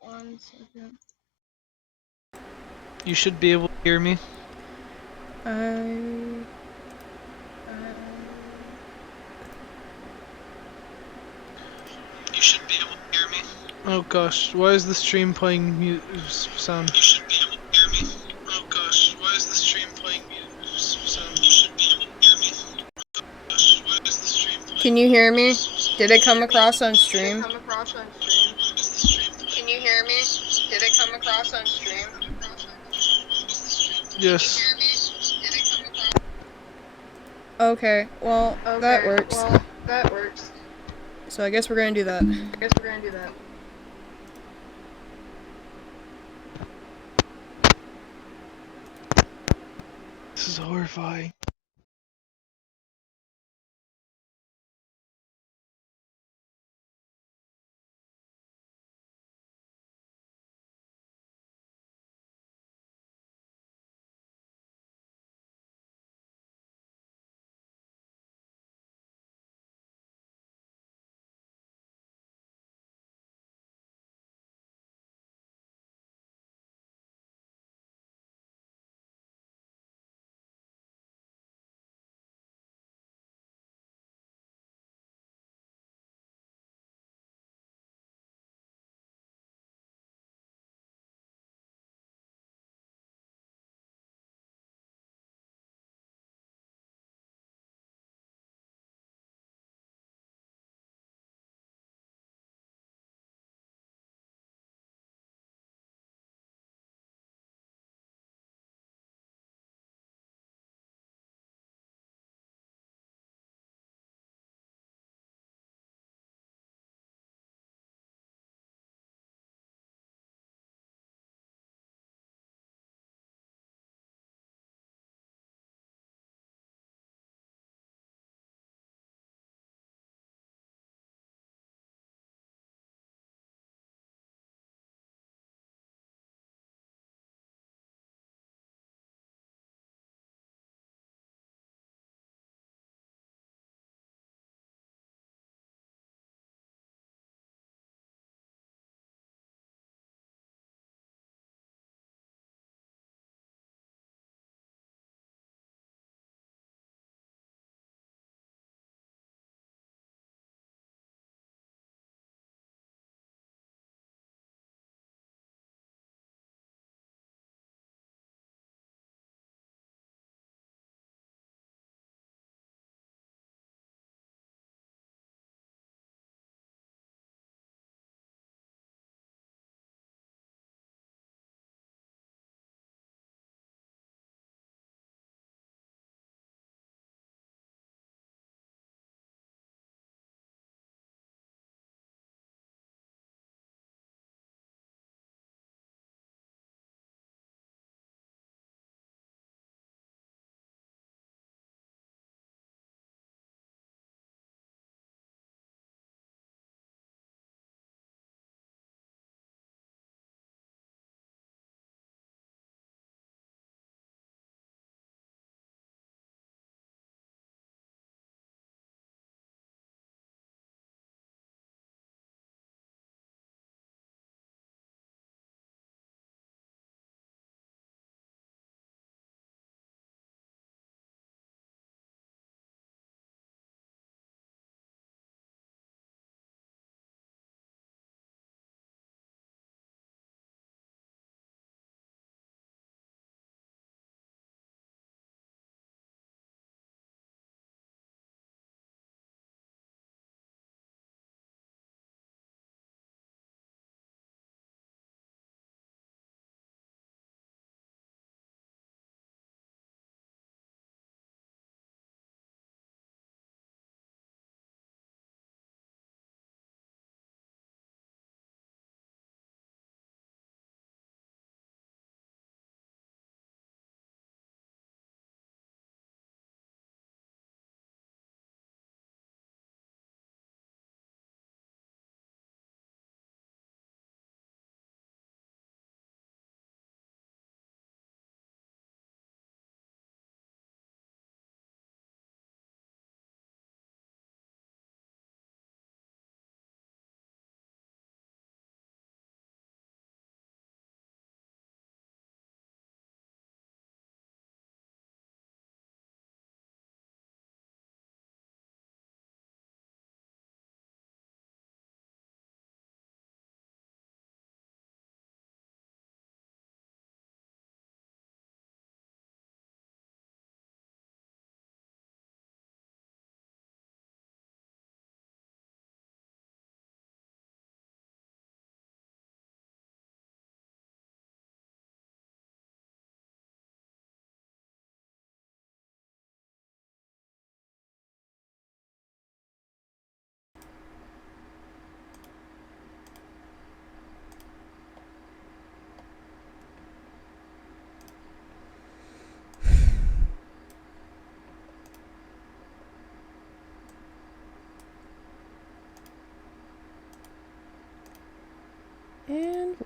1 second. You should be able to hear me. You should be able to hear me. Oh gosh, why is the stream playing sound? You should be able to hear me. Oh gosh, why is the stream playing sound? You should be able to hear me. Oh gosh, why is the stream playing? Can you hear me? Did it come across on Did it stream? come across on stream? Can you hear me? Did it come across on stream? Yes. Okay, well, that Okay, works. well, that works. So I guess we're gonna do that. I guess we're gonna do that. This is horrifying.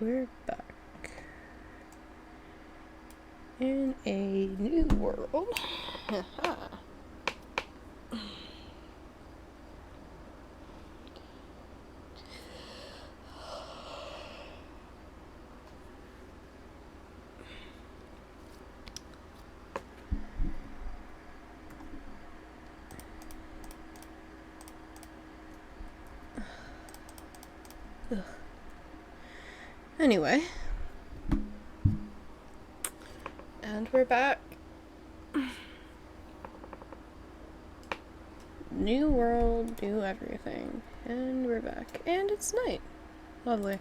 we're back in a new world. Anyway, and we're back. New world, new everything. And we're back. And it's night. Lovely.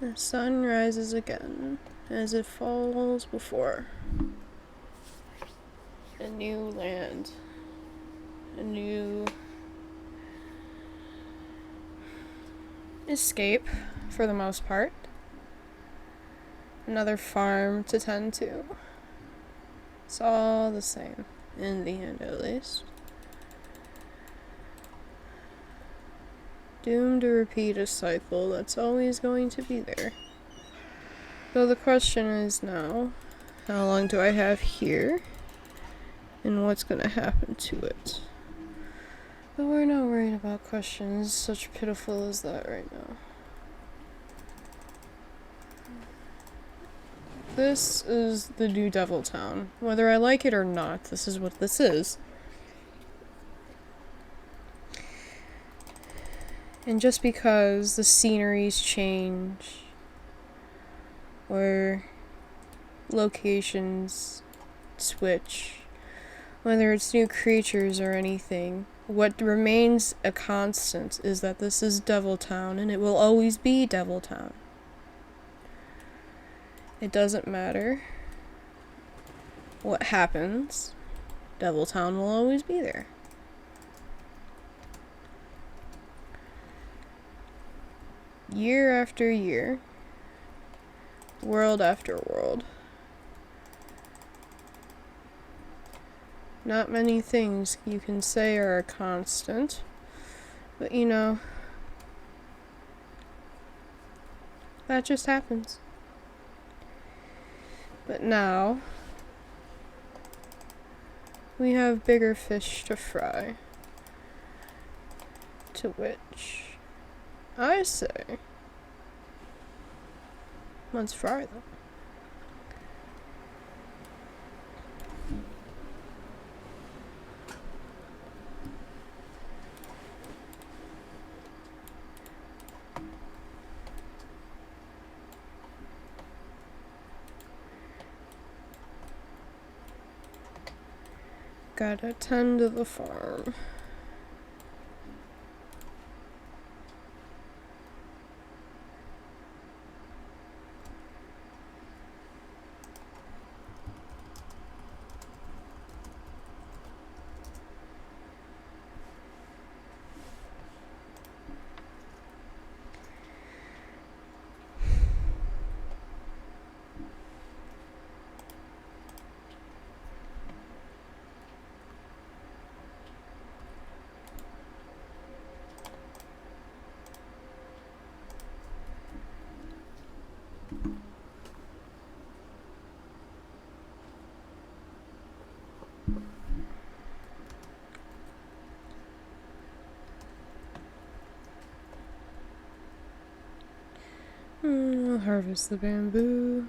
The sun rises again as it falls before. A new land. A new escape, for the most part. Another farm to tend to. It's all the same, in the end at least. Doomed to repeat a cycle that's always going to be there. Though the question is now, how long do I have here? And what's gonna happen to it? But we're not worried about questions such pitiful as that right now. This is the new Devil Town. Whether I like it or not, this is what this is. And just because the sceneries change, or locations switch, whether it's new creatures or anything, what remains a constant is that this is Devil Town, and it will always be Devil Town. It doesn't matter what happens, Devil Town will always be there. Year after year, world after world. Not many things you can say are a constant, but you know, that just happens. But now, we have bigger fish to fry. To which, I say, let's fry them. Gotta tend to the farm. I'll harvest the bamboo.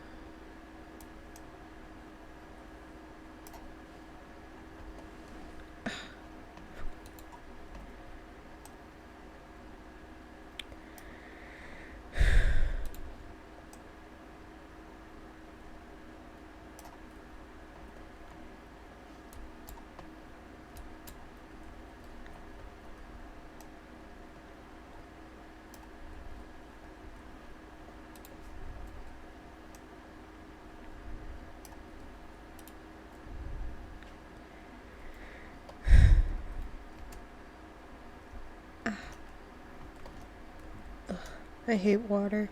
I hate water.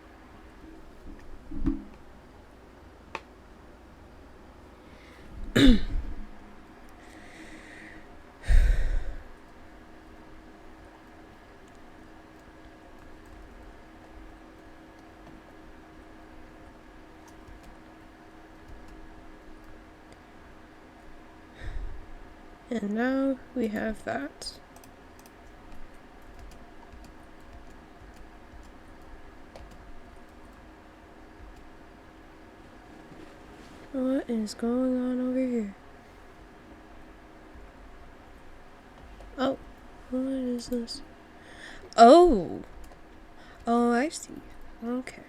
And now we have that. What is going on over here? Oh, what is this? Oh! Oh, I see. Okay.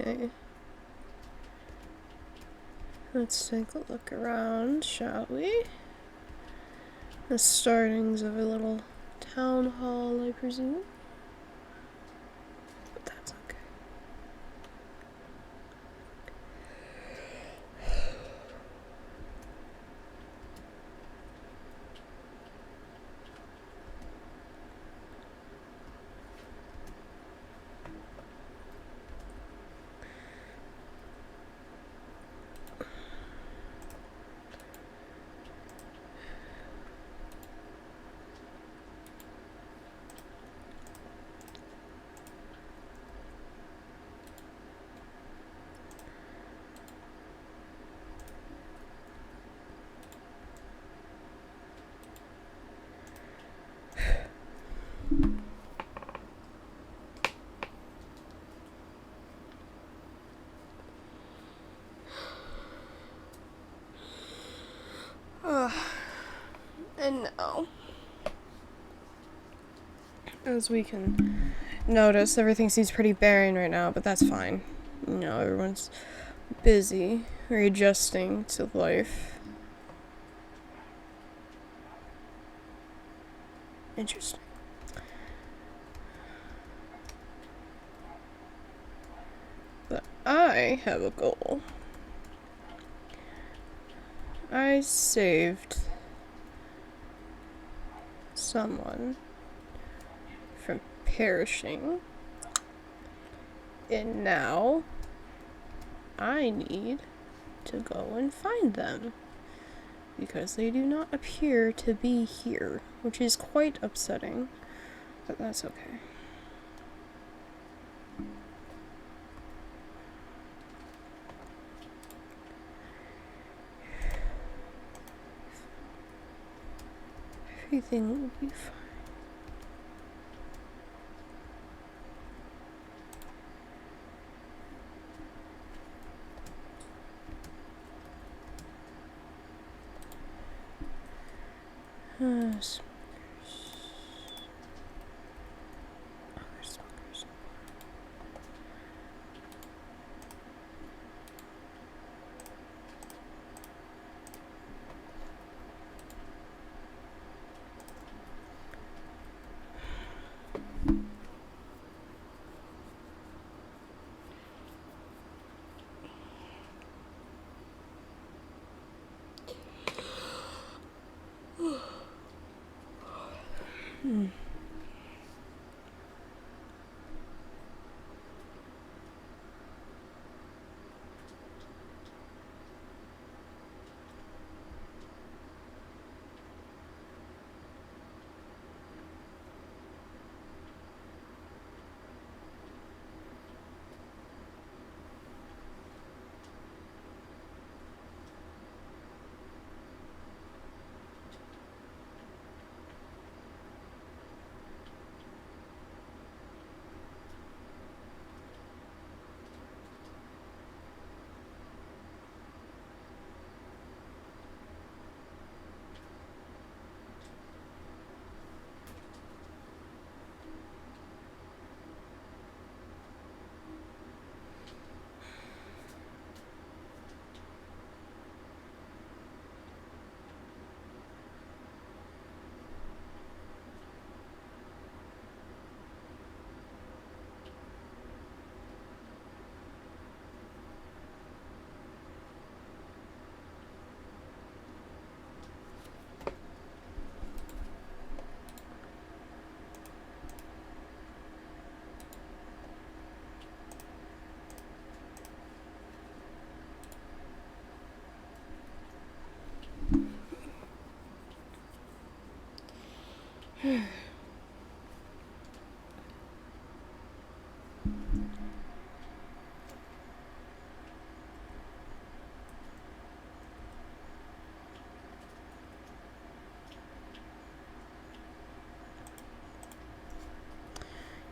Okay. Let's take a look around, shall we? The startings of a little town hall, I presume. But that's okay. And now, as we can notice, everything seems pretty barren right now, but that's fine. You know, everyone's busy readjusting to life. Interesting. But I have a goal. I saved someone from perishing, and now I need to go and find them because they do not appear to be here, which is quite upsetting, but that's okay. Everything will be fine. Smokers. Oh, there's smokers.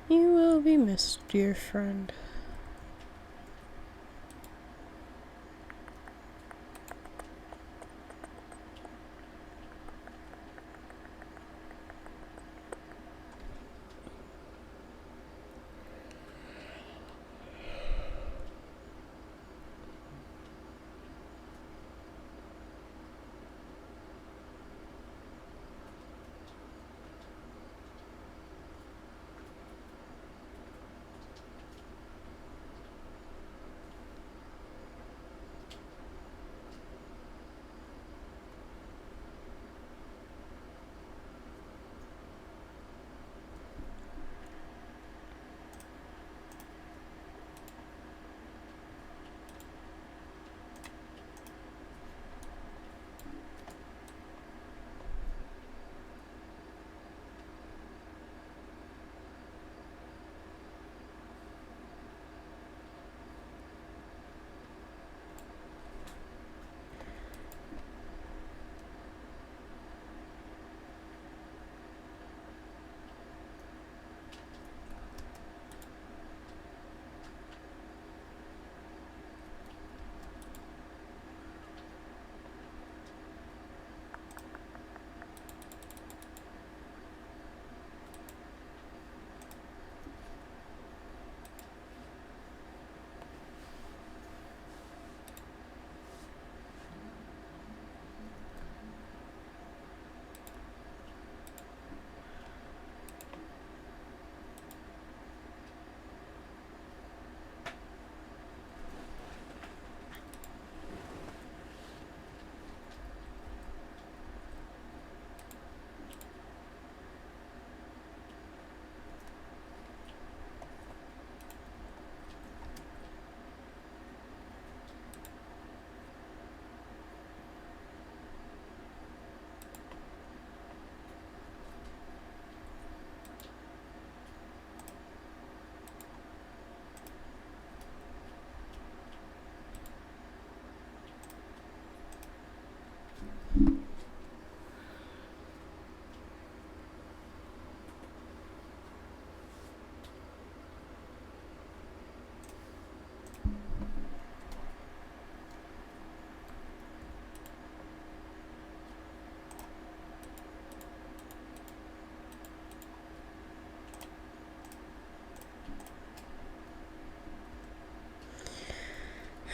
You will be missed, dear friend.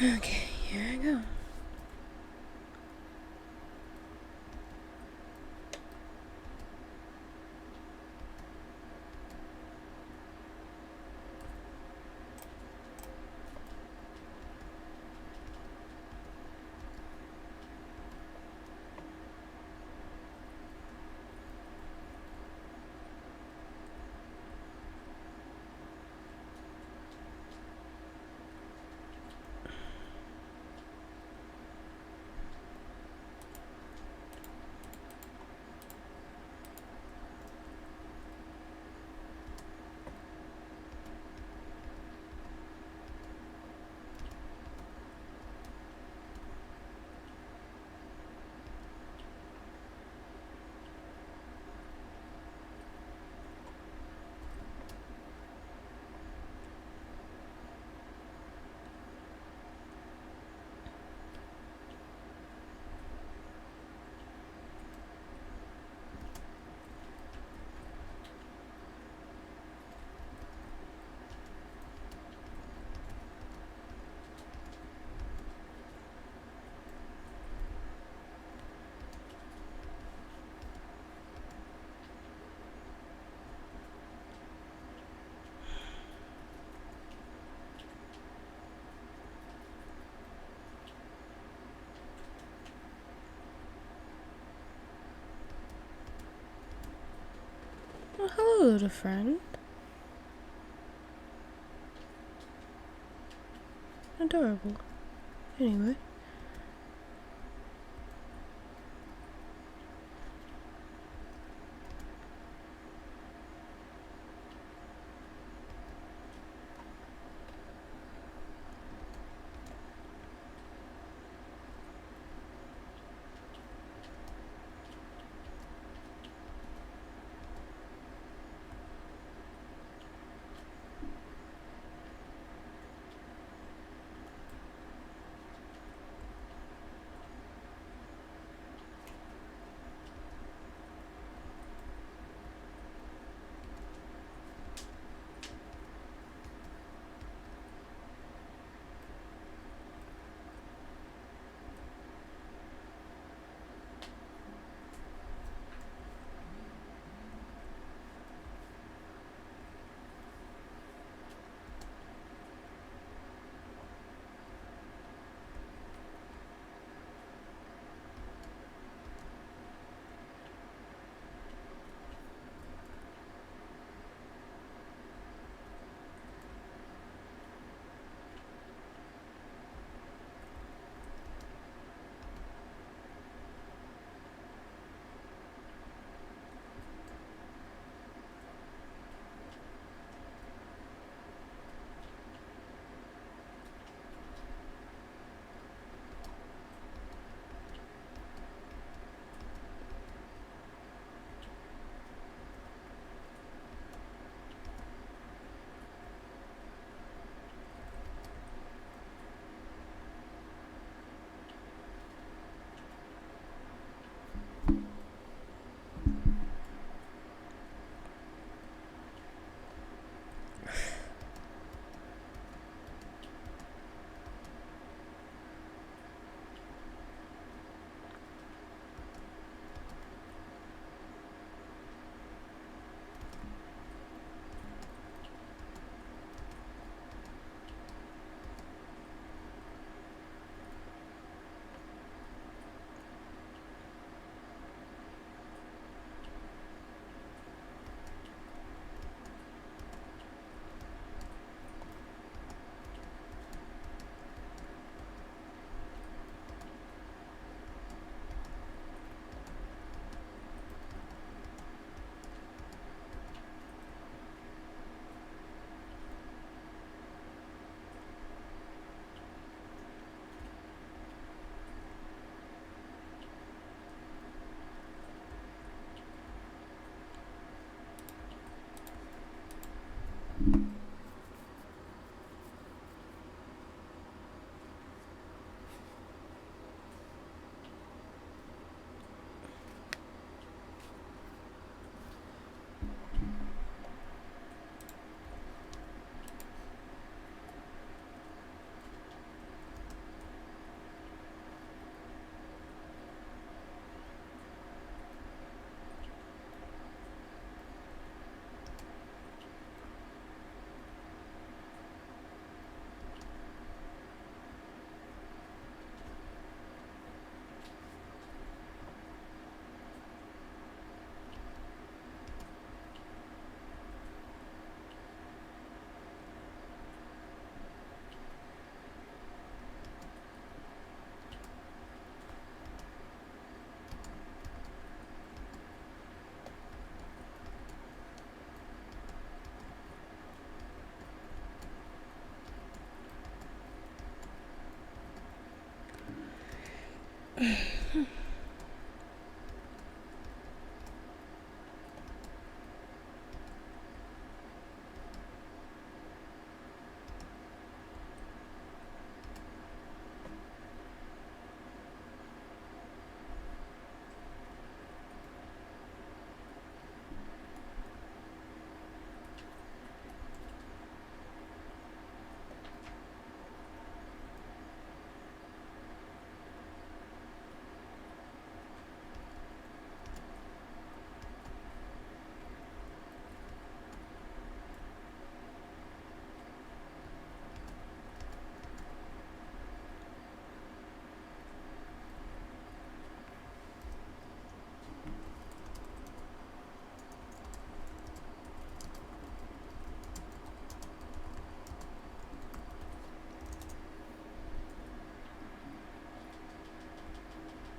Okay, here I go. Well, hello, little friend. Adorable. Anyway.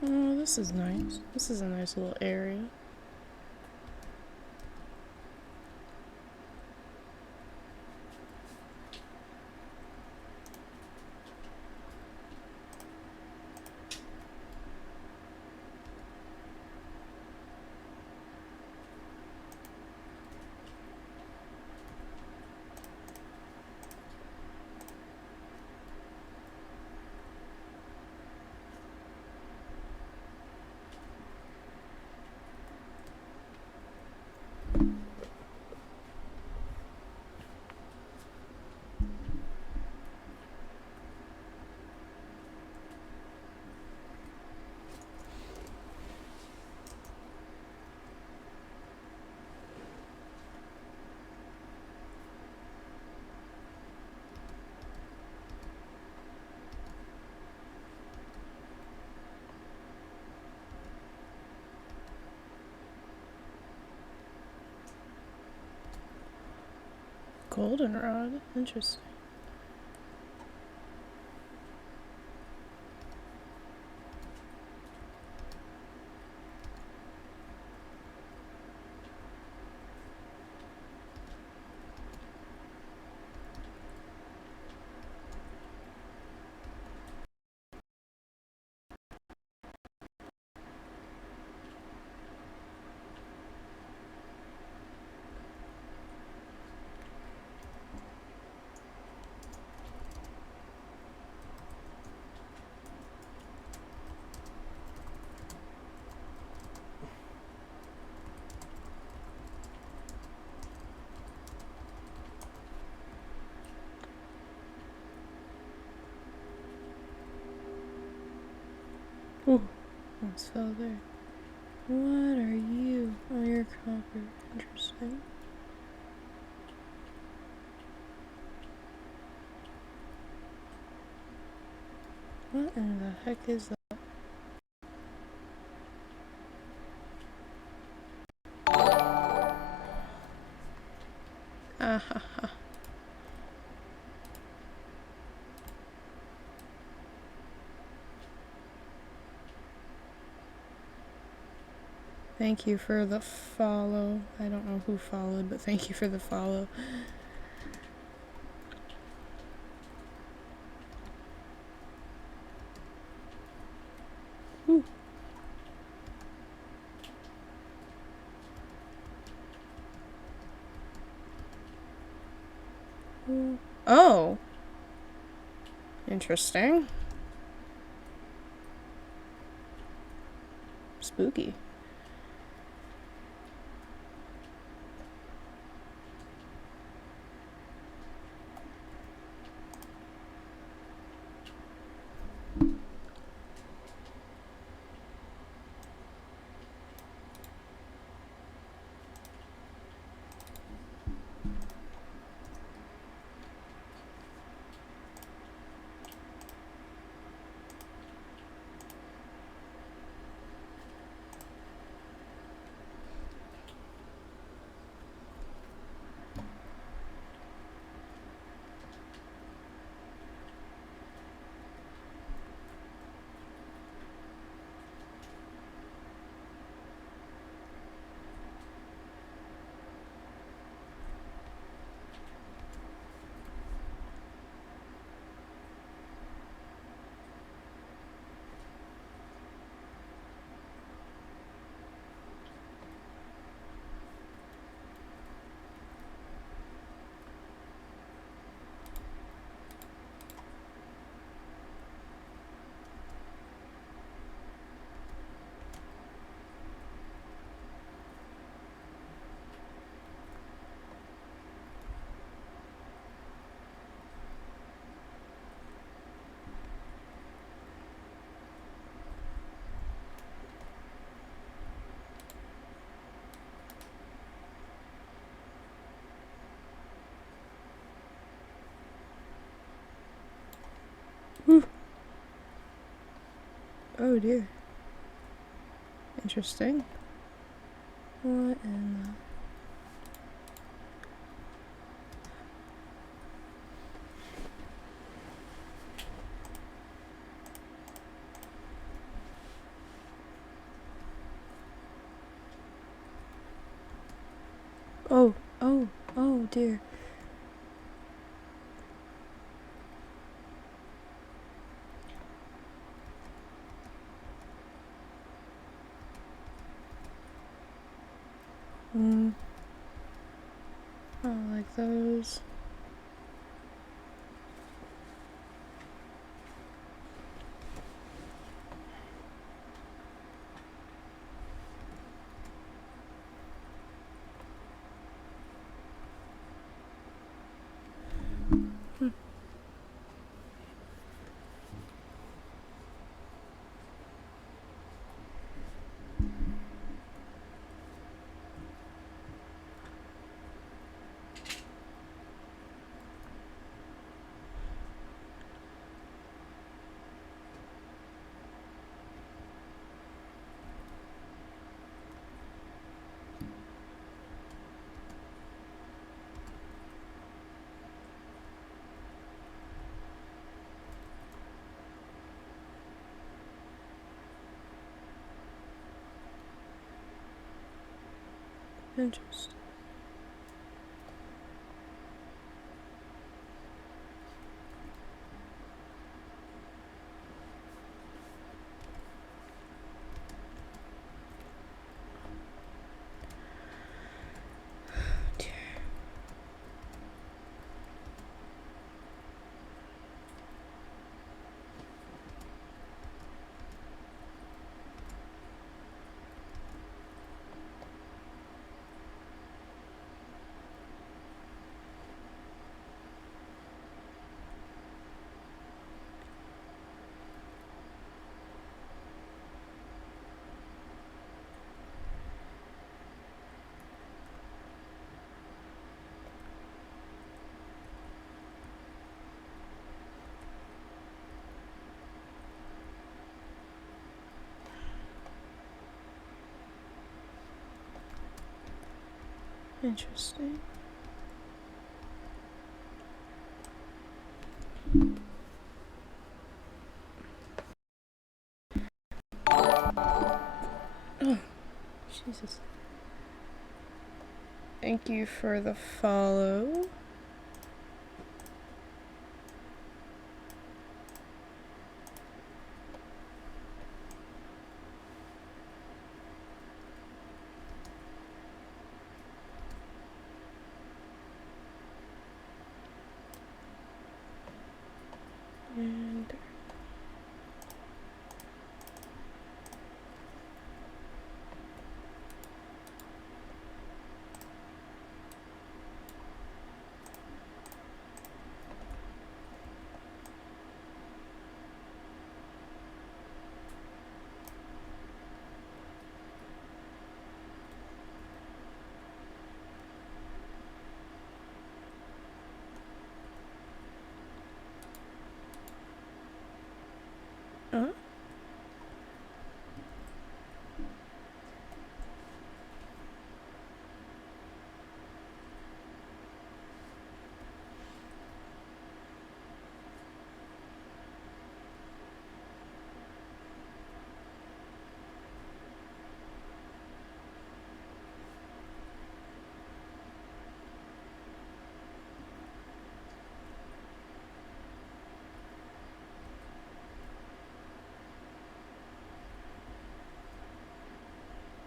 Oh, this is nice. This is a nice little area. Goldenrod. Interesting. Ooh, almost fell there. What are you? Oh, you're copper. Interesting. What in the heck is that? Ah ha ha. Thank you for the follow. I don't know who followed, but thank you for the follow. Ooh. Ooh. Oh! Interesting. Spooky. Oh dear. Interesting. What in the... Oh dear. I don't like those. Interesting. Interesting. Oh, Jesus. Thank you for the follow. And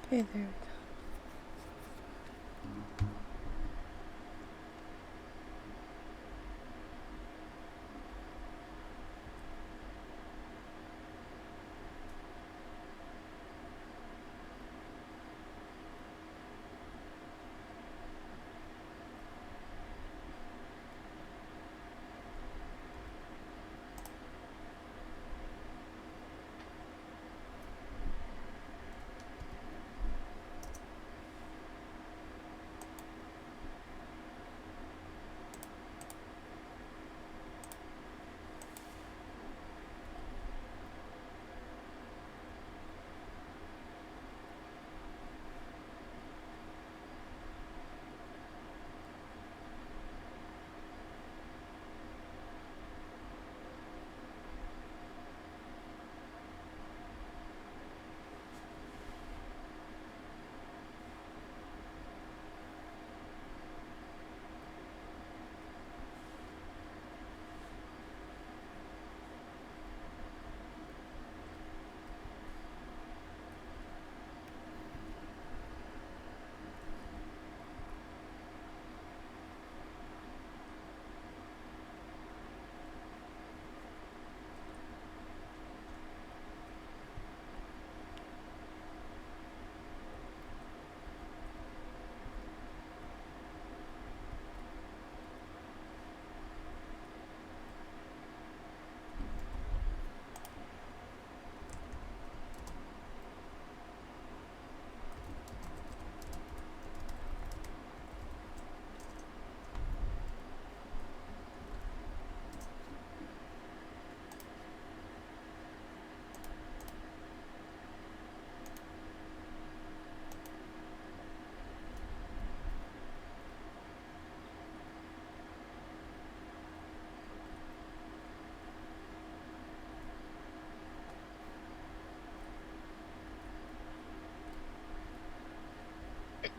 okay, there we go.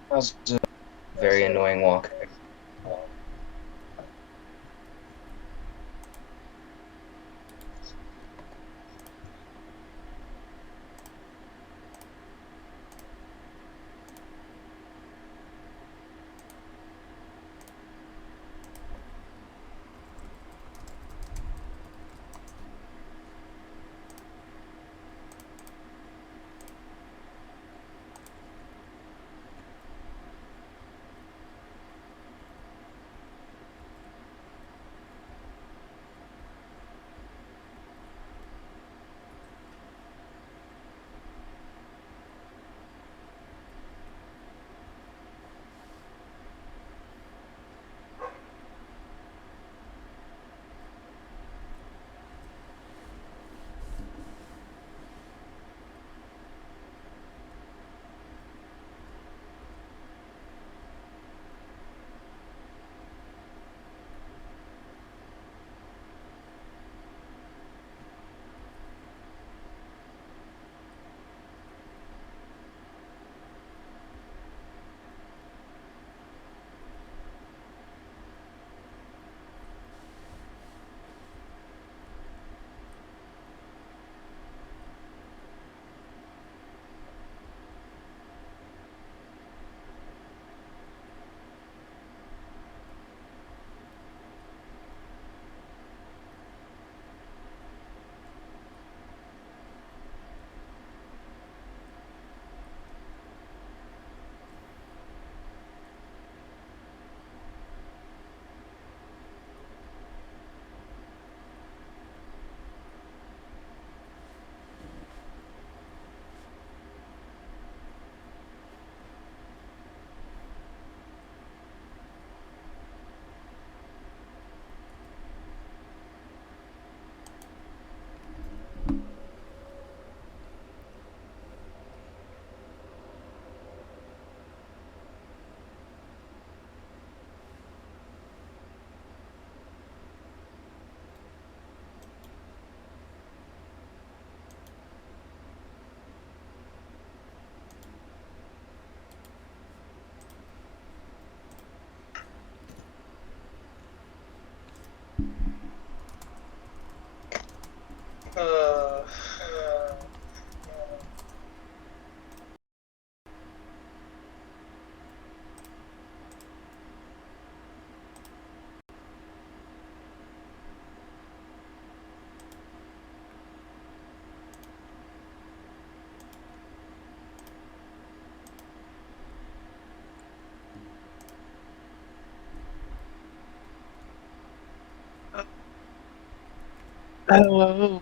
That was a very annoying walk. Uh, Hello.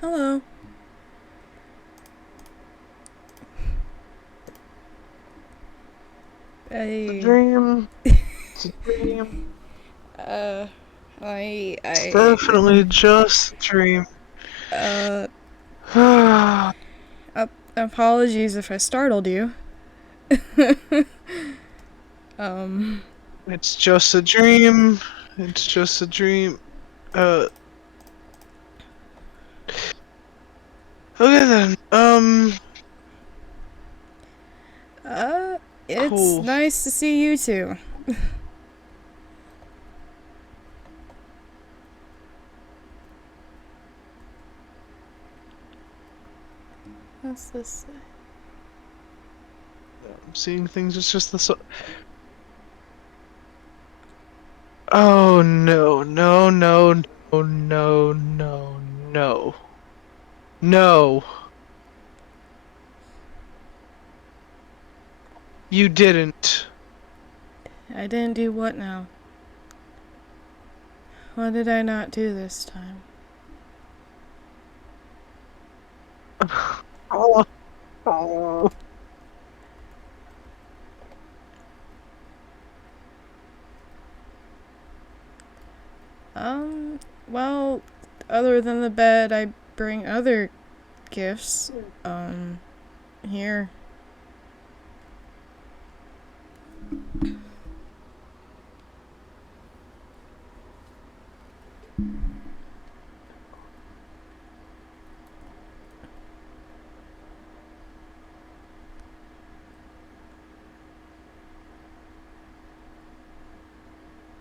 Hello. It's a I dream. It's a dream. uh It's I definitely just a dream. uh apologies if I startled you. um It's just a dream. It's just a dream. Uh, okay then. uh it's Cool. nice to see you too. What's this? I'm seeing things. It's just the Oh no, no, no, no, no, no, no. No. You didn't. I didn't do what now? What did I not do this time? Oh, oh. Well, other than the bed, I bring other gifts. Here.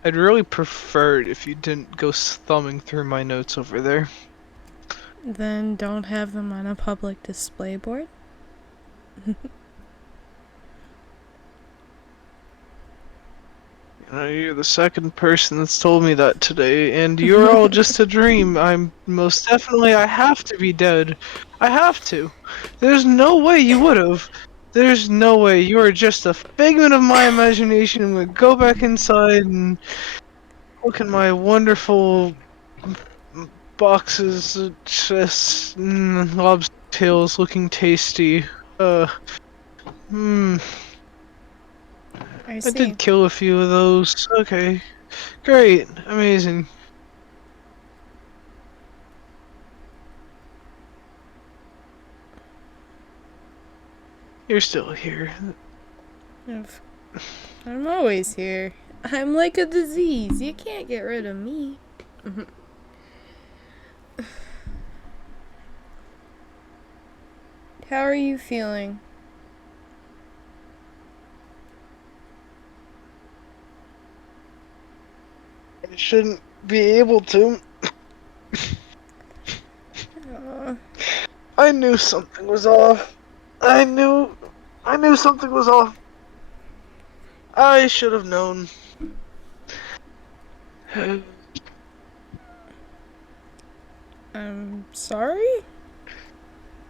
I'd really prefer it if you didn't go thumbing through my notes over there. Then don't have them on a public display board. You're the second person that's told me that today, and you're all just a dream. I'm most definitely, I have to be dead. I have to. There's no way you would have. There's no way. You are just a figment of my imagination. I'm gonna go back inside and look at my wonderful boxes, chests, lobster tails looking tasty. Hmm. I I see. did kill a few of those. Okay. Great. Amazing. You're still here. I'm always here. I'm like a disease. You can't get rid of me. How are you feeling? I shouldn't be able to. Uh, I knew something was off. I knew something was off. I should have known. I'm sorry?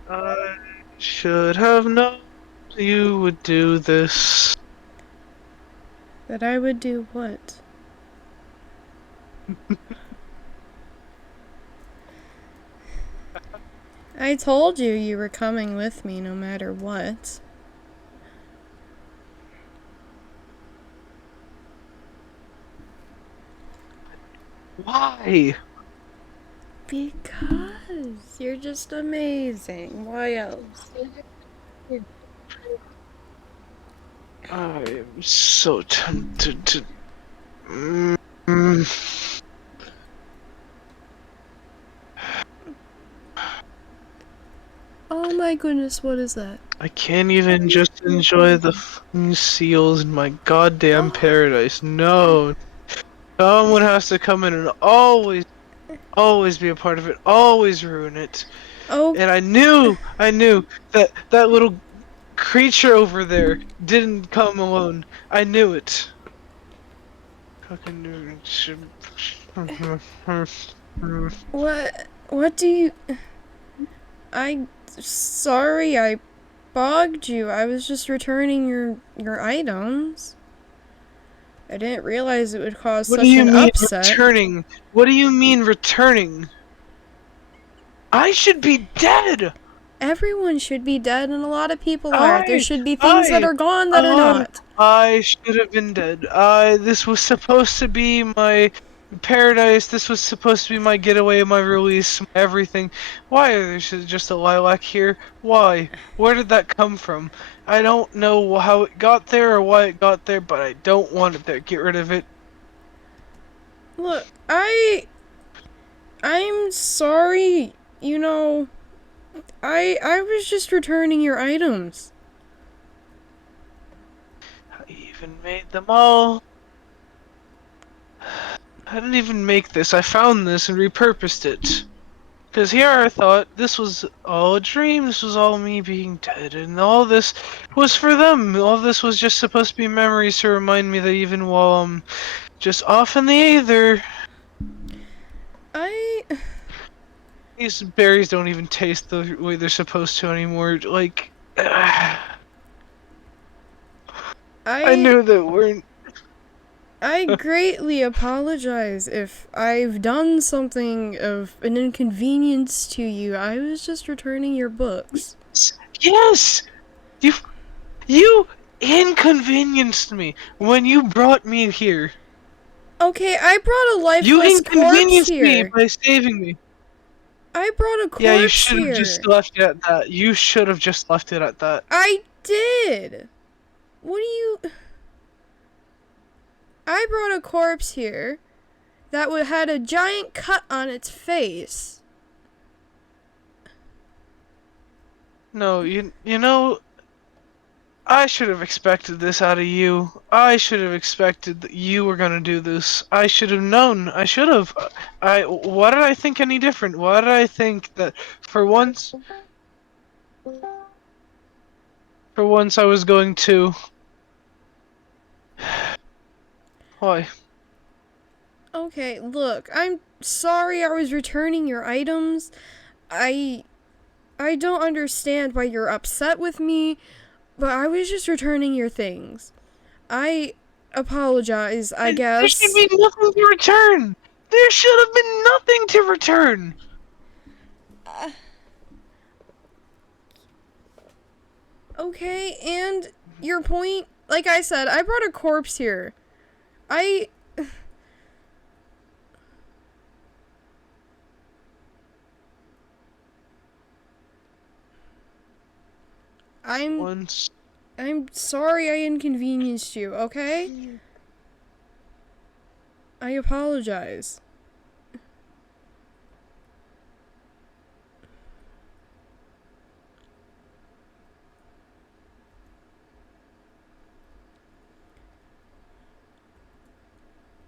I should have known you would do this. That I would do what? I told you you were coming with me no matter what. Why? Because you're just amazing. Why else? I am so tempted to. Mm. Oh my goodness, what is that? I can't even just enjoy the fucking seals in my goddamn paradise. No. Someone has to come in and always be a part of it, always ruin it. Oh, And I knew that that little creature over there didn't come alone. I knew it. Fucking knew it. what? What do you. Sorry, I bogged you. I was just returning your items. I didn't realize it would cause What do such you an mean upset. returning? What do you mean returning? I should be dead! Everyone should be dead, and a lot of people are. There should be things that I, are gone a that are lot of, not. I should have been dead. This was supposed to be my paradise. This was supposed to be my getaway, my release, my everything. Why is there just a lilac here? Why? Where did that come from? I don't know how it got there or why it got there, but I don't want it there. Get rid of it. Look, I'm sorry, you know, I was just returning your items. I even made them all. I didn't even make this. I found this and repurposed it. Because here I thought this was all a dream, this was all me being dead, and all this was for them. All this was just supposed to be memories to remind me that even while I'm just off in the aether, I these berries don't even taste the way they're supposed to anymore. Like, I knew that we're. I greatly apologize if I've done something of an inconvenience to you. I was just returning your books. Yes! You inconvenienced me when you brought me here. Okay, I brought a You lifeless corpse inconvenienced me here. by saving me. I brought a Yeah, you corpse should have here. just left it at that. You should have just left it at that. I did. What do you... I brought a corpse here that had a giant cut on its face. No, you know, I should have expected this out of you. I should have expected that you were gonna do this. I should have known. I should have. Why did I think any different? Why did I think that for once I was going to... Why? Okay, look, I'm sorry I was returning your items. I don't understand why you're upset with me, but I was just returning your things. I apologize, I guess. There should be nothing to return! There should have been nothing to return! Okay, and your point? Like I said, I brought a corpse here. Once. I'm sorry I inconvenienced you, okay? I apologize.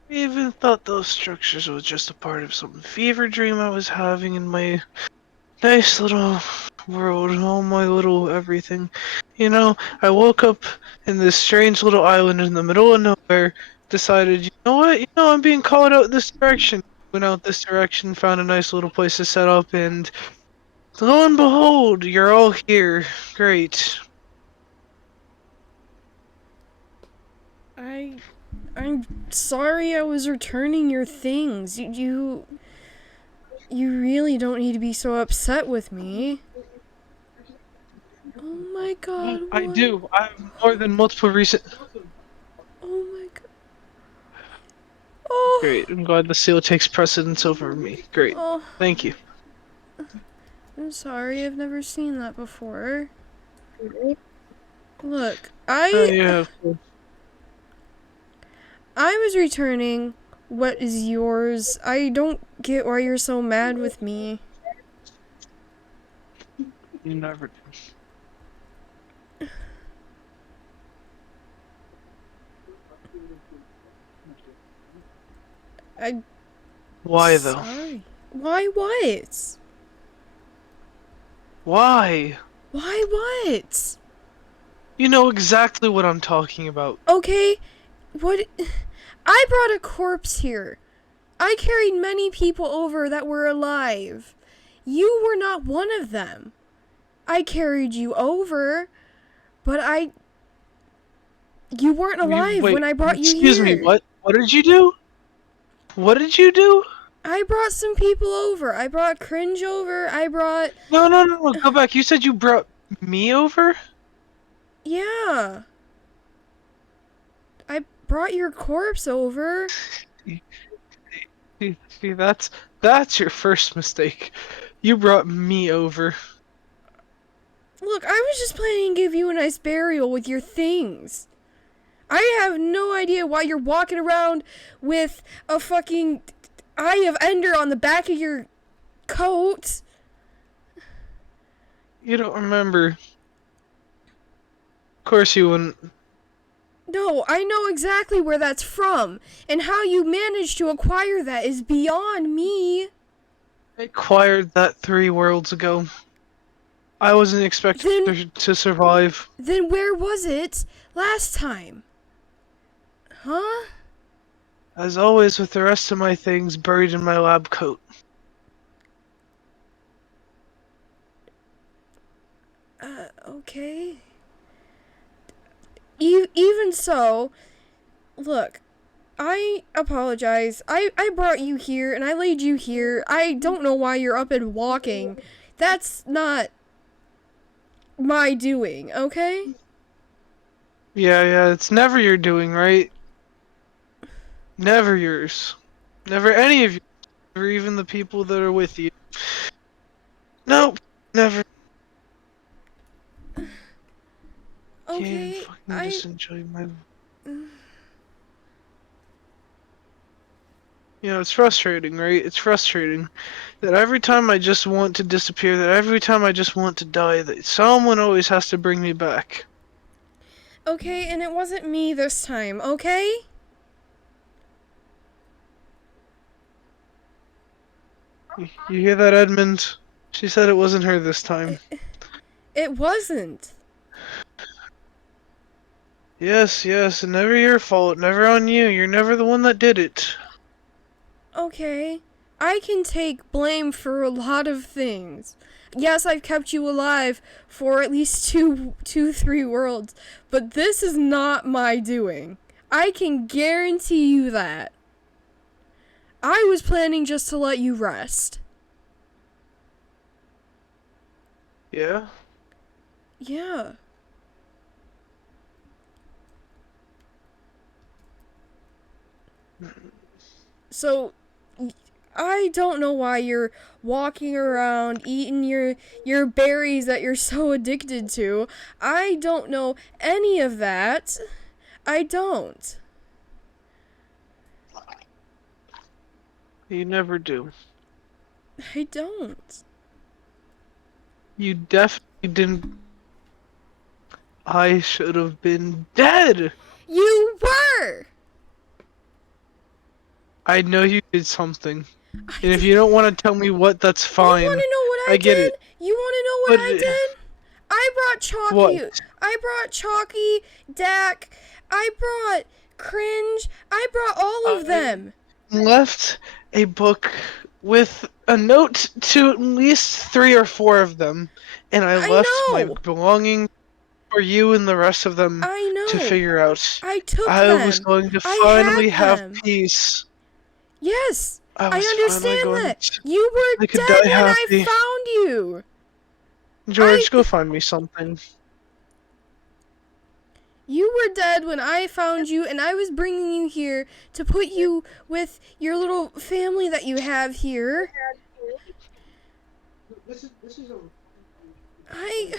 I even thought those structures was just a part of some fever dream I was having in my nice little world, all my little everything. You know, I woke up in this strange little island in the middle of nowhere, decided, you know what, I'm being called out this direction. Went out this direction, found a nice little place to set up, and lo and behold, you're all here. Great. I'm sorry I was returning your things. You really don't need to be so upset with me. Oh my god, I what? do. I have more than multiple recent... Oh my god. Oh. Great. I'm glad the seal takes precedence over me. Great. Oh. Thank you. I'm sorry, I've never seen that before. Look, Yeah. I was returning what is yours. I don't get why you're so mad with me. You never do. Why though? Sorry. Why what? Why? Why what? You know exactly what I'm talking about. Okay, what? I brought a corpse here. I carried many people over that were alive. You were not one of them. I carried you over, but you weren't alive Wait, when I brought you here. excuse me, what? What did you do? What did you do? I brought some people over. I brought Cringe over. I brought... No, go back. You said you brought me over? Yeah. I brought your corpse over. See, that's your first mistake. You brought me over. Look, I was just planning to give you a nice burial with your things. I have no idea why you're walking around with a fucking Eye of Ender on the back of your coat. You don't remember. Of course you wouldn't. No, I know exactly where that's from, and how you managed to acquire that is beyond me. I acquired that 3 worlds ago. I wasn't expecting to survive. Then where was it last time? Huh? As always, with the rest of my things buried in my lab coat. Okay. Even so, look, I apologize. I brought you here and I laid you here. I don't know why you're up and walking. That's not my doing, okay? Yeah, it's never your doing, right? Never yours. Never any of you. Never even the people that are with you. Nope, never. Can't Okay, fucking just enjoy my... You know, it's frustrating, right? It's frustrating that every time I just want to disappear, that every time I just want to die, that someone always has to bring me back. Okay, and it wasn't me this time, okay? You hear that, Edmund? She said it wasn't her this time. It wasn't. Yes, and never your fault, never on you. You're never the one that did it. Okay. I can take blame for a lot of things. Yes, I've kept you alive for at least 3 worlds, but this is not my doing. I can guarantee you that. I was planning just to let you rest. Yeah? Yeah. So, I don't know why you're walking around eating your berries that you're so addicted to. I don't know any of that. I don't. You never do. I don't. You definitely didn't. I should have been dead! You were! I know you did something. I And if did. you don't want to tell me what, that's You want fine. to know what I I get did? it. You want to know what But I did? I brought what? Chalky. I brought Chalky, Dak. I brought Cringe. I brought all of them. Left a book with a note to at least 3 or 4 of them, and I left I my know. belongings for you and the rest of them I to know. figure out. I took I was them. going to I finally had have them. peace. Yes. I I was finally understand going that. to... You were I could dead die when I happy. found you. George, go find me something. You were dead when I found you, and I was bringing you here to put you with your little family that you have here. I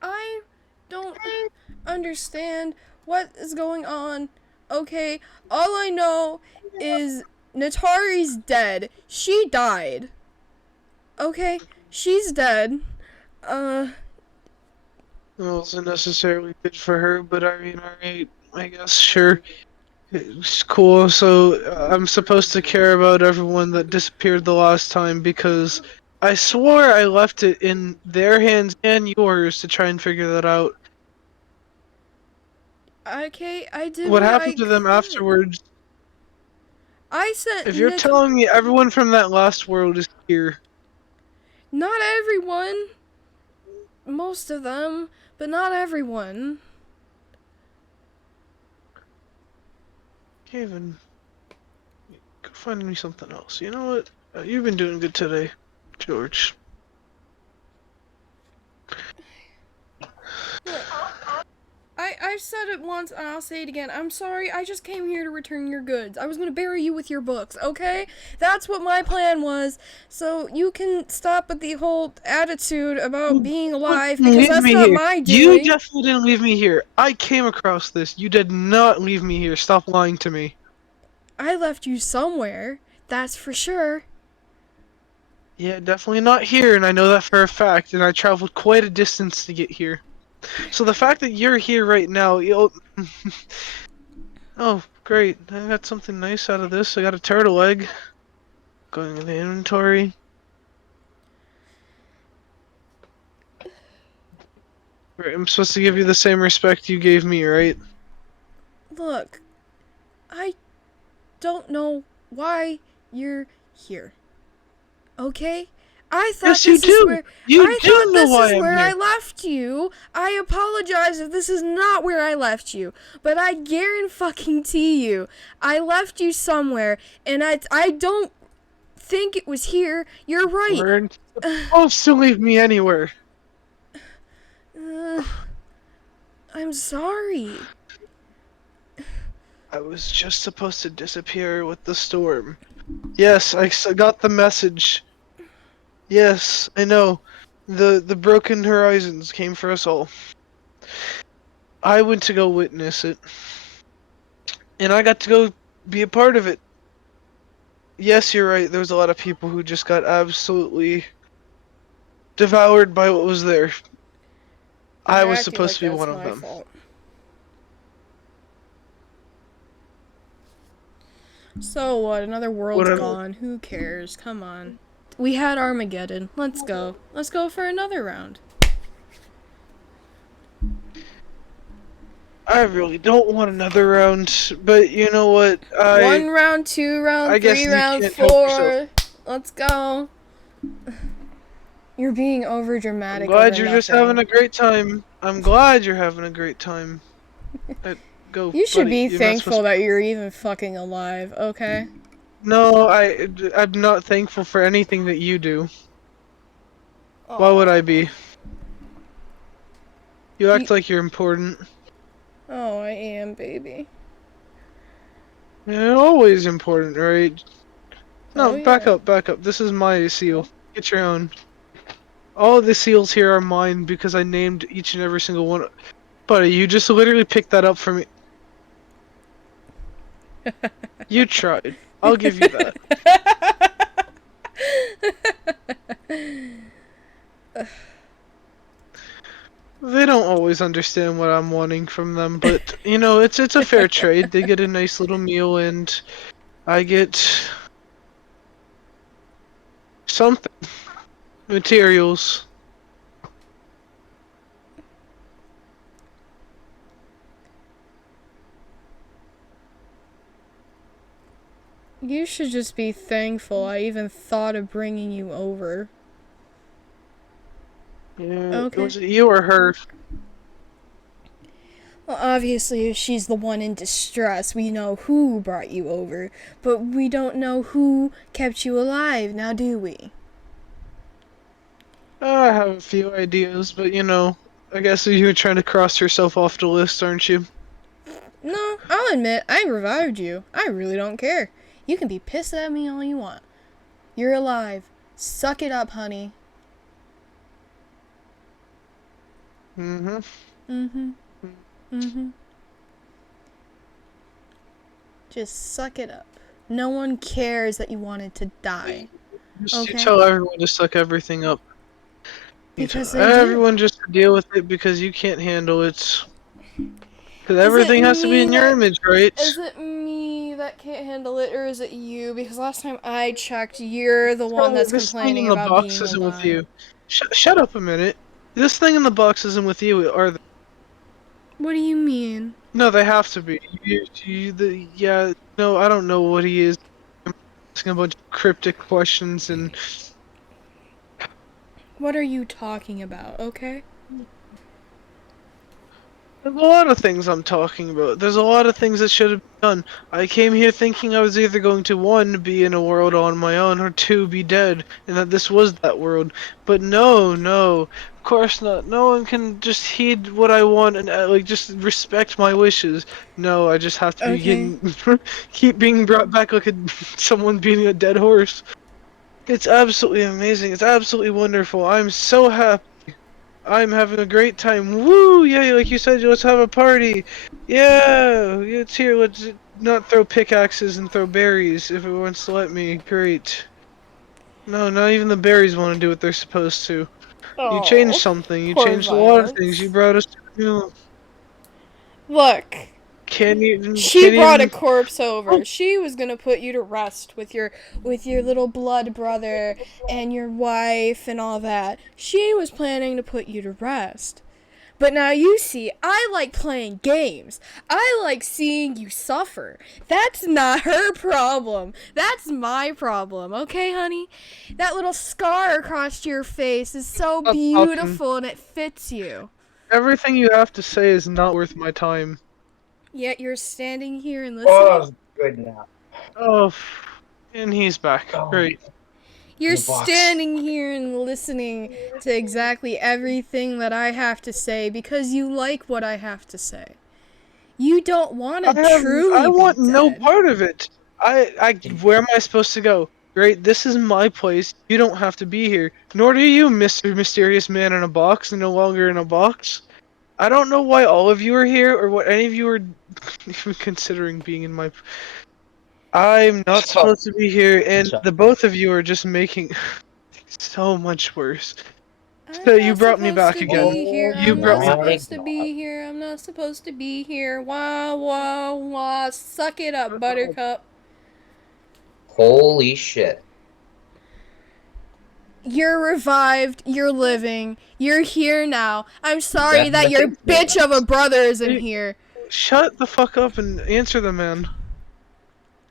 I don't understand what is going on. Okay, all I know is Natari's dead. She died. Okay, she's dead. It wasn't necessarily good for her, but I mean, alright, I guess, sure. It's cool, so I'm supposed to care about everyone that disappeared the last time because I swore I left it in their hands and yours to try and figure that out. Okay, I did What what I happened to them could. afterwards? I sent If you're telling me everyone from that last world is here, not everyone. Most of them, but not everyone. Haven, go find me something else. You know what? You've been doing good today, George. Look, I've said it once and I'll say it again. I'm sorry, I just came here to return your goods. I was gonna bury you with your books, okay? That's what my plan was. So you can stop with the whole attitude about being alive, because Leave that's me not here. my You doing. definitely didn't leave me here. I came across this. You did not leave me here. Stop lying to me. I left you somewhere, that's for sure. Yeah, definitely not here, and I know that for a fact, and I traveled quite a distance to get here. So the fact that you're here right now, you'll... Oh, great. I got something nice out of this. I got a turtle egg. Going in the inventory. Right, I'm supposed to give you the same respect you gave me, right? Look, I don't know why you're here. Okay? I thought Yes, you this is do! where You I do thought know this why is I'm where I here! left you. I apologize if this is not where I left you, but I guarantee you, I left you somewhere, and I don't think it was here. You're right. Weren't supposed to leave me anywhere. Uh, I'm sorry. I was just supposed to disappear with the storm. Yes, got the message. Yes, I know. The broken horizons came for us all. I went to go witness it. And I got to go be a part of it. Yes, you're right. There was a lot of people who just got absolutely devoured by what was there. I You're was acting supposed like to be that's one of my them. fault. So what? Another world's Whatever. gone. Who cares? Come on. We had Armageddon. Let's go. Let's go for another round. I really don't want another round, but you know what? One round, two I round, guess three you round, can't help yourself. 4. Let's go. You're being over I'm dramatic glad over you're just having nothing. a great time. I'm glad you're having a great time. Go, You should buddy. be You're not supposed thankful to. that you're even fucking alive, okay? No, I'm not thankful for anything that you do. Why would I Oh. be? You act like you're important. Oh, I am, baby. You're always important, right? Oh No, back yeah. up, back up. This is my seal. Get your own. All of the seals here are mine because I named each and every single one. Buddy, you just literally picked that up for me. You tried. I'll give you that. They don't always understand what I'm wanting from them, but you know, it's a fair trade. They get a nice little meal and I get something. Materials. You should just be thankful I even thought of bringing you over. Yeah, Okay. was it you or her? Well, obviously, if she's the one in distress, we know who brought you over, but we don't know who kept you alive, now do we? I have a few ideas, but you know, I guess you're trying to cross yourself off the list, aren't you? No, I'll admit, I revived you. I really don't care. You can be pissed at me all you want. You're alive. Suck it up, honey. Mm-hmm. Mm-hmm. Mm-hmm. Just suck it up. No one cares that you wanted to die. Just you Okay? tell everyone to suck everything up. You tell Because they do. everyone just to deal with it because you can't handle it. Because Is it everything has to be me in your that image, right? Is it me that can't handle it, or is it you? Because last time I checked, you're the one So that's this thing in complaining the about box being isn't with alive. you. Shut up a minute. This thing in the box isn't with you, are they? What do you mean? No, they have to be. Yeah, no, I don't know what he is. I'm asking a bunch of cryptic questions and What are you talking about, okay? There's a lot of things I'm talking about. There's a lot of things that should have been done. I came here thinking I was either going to, one, be in a world on my own, or two, be dead, and that this was that world. But no, of course not. No one can just heed what I want and like just respect my wishes. No, I just have to be Okay. getting, keep being brought back like someone beating a dead horse. It's absolutely amazing. It's absolutely wonderful. I'm so happy. I'm having a great time. Woo! Yeah, like you said, let's have a party. Yeah, it's here. Let's not throw pickaxes and throw berries if it wants to let me. Great. No, not even the berries want to do what they're supposed to. You changed Oh, something. You poor changed a lot of things. You Violence. brought us to new. Look, she Can't brought a even. corpse Oh, over. She was gonna put you to rest with your little blood brother and your wife and all that. She was planning to put you to rest. But now you see, I like playing games. I like seeing you suffer. That's not her problem. That's my problem, okay, honey? That little scar across your face is so stop talking. beautiful and it fits you. Everything you have to say is not worth my time. Yet you're standing here and listening? Oh, good now. Oh, and he's back. Oh, Great. You're in the box. standing here and listening to exactly everything that I have to say because you like what I have to say. You don't want to I truly be want no dead. part of it. Where am I supposed to go? Great, this is my place. You don't have to be here. Nor do you, Mr. Mysterious Man in a Box, no longer in a box. I don't know why all of you are here, or what any of you are even considering being in my. I'm not Shut up. supposed to be here, and Shut the both of you are just making so much worse. So I'm you not brought me supposed back to again. be here. Oh You I'm brought not me. my supposed to god. be here. I'm not supposed to be here. Wah, wah, wah. Suck it up, Buttercup. Holy shit. You're revived. You're living. You're here now. I'm sorry That that your makes bitch of a sense. brother isn't Hey, here. shut the fuck up and answer the man.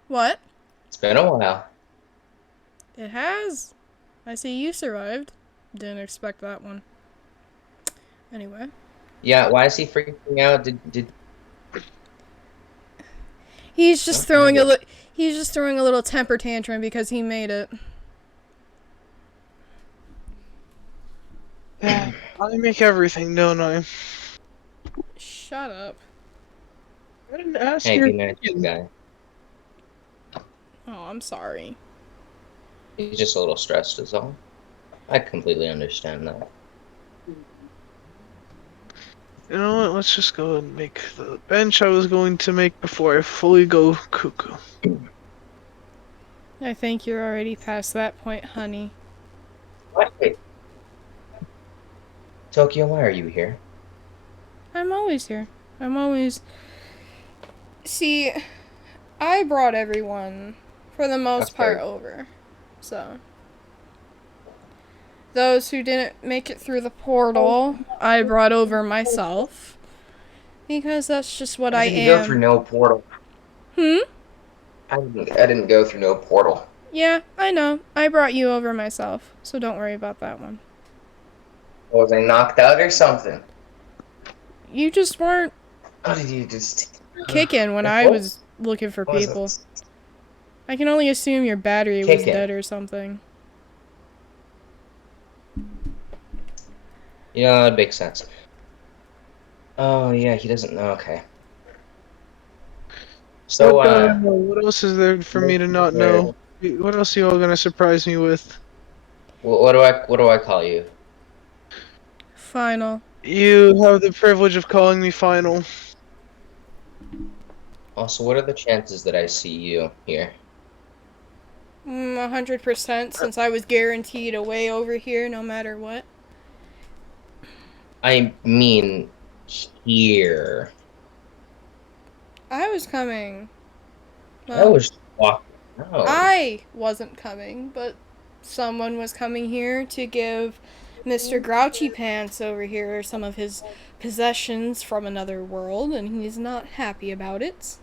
What? It's been a while. It has. I see you survived. Didn't expect that one. Anyway. Yeah, why is he freaking out? Did He's just no, I throwing a get he's just throwing a little temper tantrum because he made it. Yeah, I make everything, don't I? Shut up. I didn't ask Hey, your be nice to the opinion. guy. Oh, I'm sorry. He's just a little stressed is all. I completely understand that. You know what? Let's just go and make the bench I was going to make before I fully go cuckoo. I think you're already past that point, honey. What? Wait, Tokyo, why are you here? I'm always here. I'm always. See, I brought everyone, for the That's most part, very over. So. Those who didn't make it through the portal, I brought over myself. Because that's just what I I didn't go through am. no portal. Hmm? I didn't go through no portal. Yeah, I know. I brought you over myself, so don't worry about that one. Was I knocked out or something? You just weren't How did you just kicking when I what? was looking for What was people. it? I can only assume your battery was Kicking. dead or something. Yeah, that makes sense. Oh yeah, he doesn't know. Okay. So What don't I know? What else is there for me to not Mr. know? What else are you all gonna surprise me with? What do I call you? Final. You have the privilege of calling me final. Also, what are the chances that I see you here? 100% since I was guaranteed a way over here no matter what. I mean here. I was coming. I Well, was walking around. I wasn't coming, but someone was coming here to give Mr. Grouchy Pants over here some of his possessions from another world, and he's not happy about it.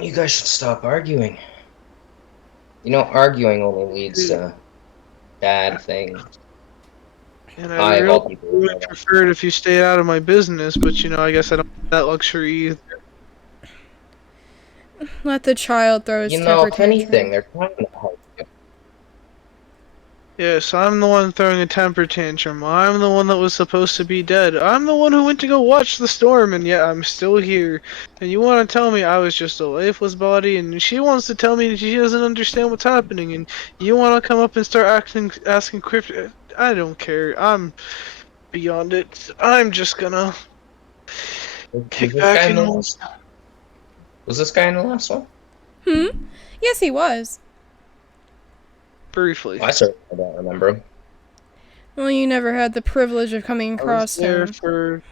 You guys should stop arguing. You know, arguing only leads to bad things. And I I, of really all people, would would know that. prefer it if you stayed out of my business, but I guess I don't have that luxury either. Let the child throw his You know, temper if anything, tantrum. they're trying to help you. Yes, I'm the one throwing a temper tantrum. I'm the one that was supposed to be dead. I'm the one who went to go watch the storm, and yet I'm still here. And you want to tell me I was just a lifeless body, and she wants to tell me that she doesn't understand what's happening, and you want to come up and start asking cryptic. I don't care. I'm beyond it. I'm just gonna Was kick this guy back in the and last? Was this guy in the last one? Yes, he was. briefly. I certainly don't remember him. Well, you never had the privilege of coming I was across there him. for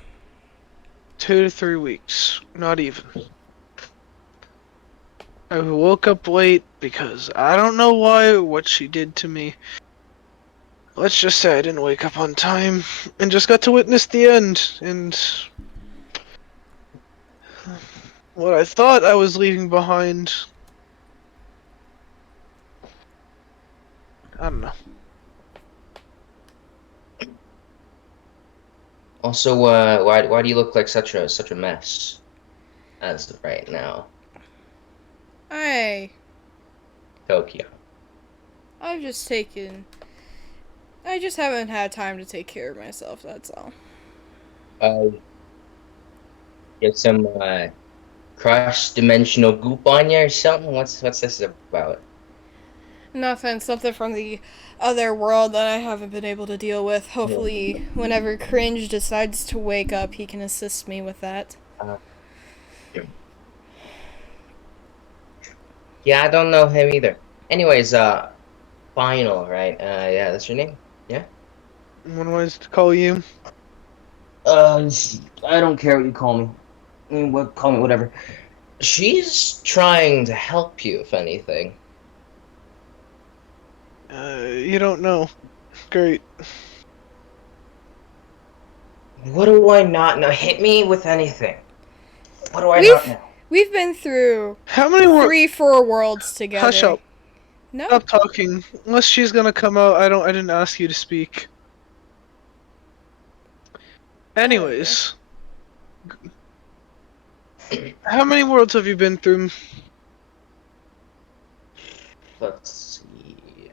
2 to 3 weeks. Not even. I woke up late because I don't know why or what she did to me. Let's just say I didn't wake up on time and just got to witness the end. And what I thought I was leaving behind, I don't know. Also, why do you look like such a mess as of right now, Hey, Tokyo? I've just taken. I just haven't had time to take care of myself, that's all. Get some cross-dimensional goop on you or something. What's this about? Nothing, something from the other world that I haven't been able to deal with. Hopefully, whenever Cringe decides to wake up, he can assist me with that. Uh, yeah, I don't know him either. Anyways, final, right? Yeah, that's your name. Yeah. What was to call you? Uh, I don't care what you call me. Call me whatever. She's trying to help you, if anything. You don't know. Great. What do I not know? Hit me with anything. What do I not We've know? we've been through How many were? 3-4 worlds Hush together. up. No. Stop talking. Unless she's gonna come out, I didn't ask you to speak. Whatever. Anyways, how many worlds have you been through? Let's see.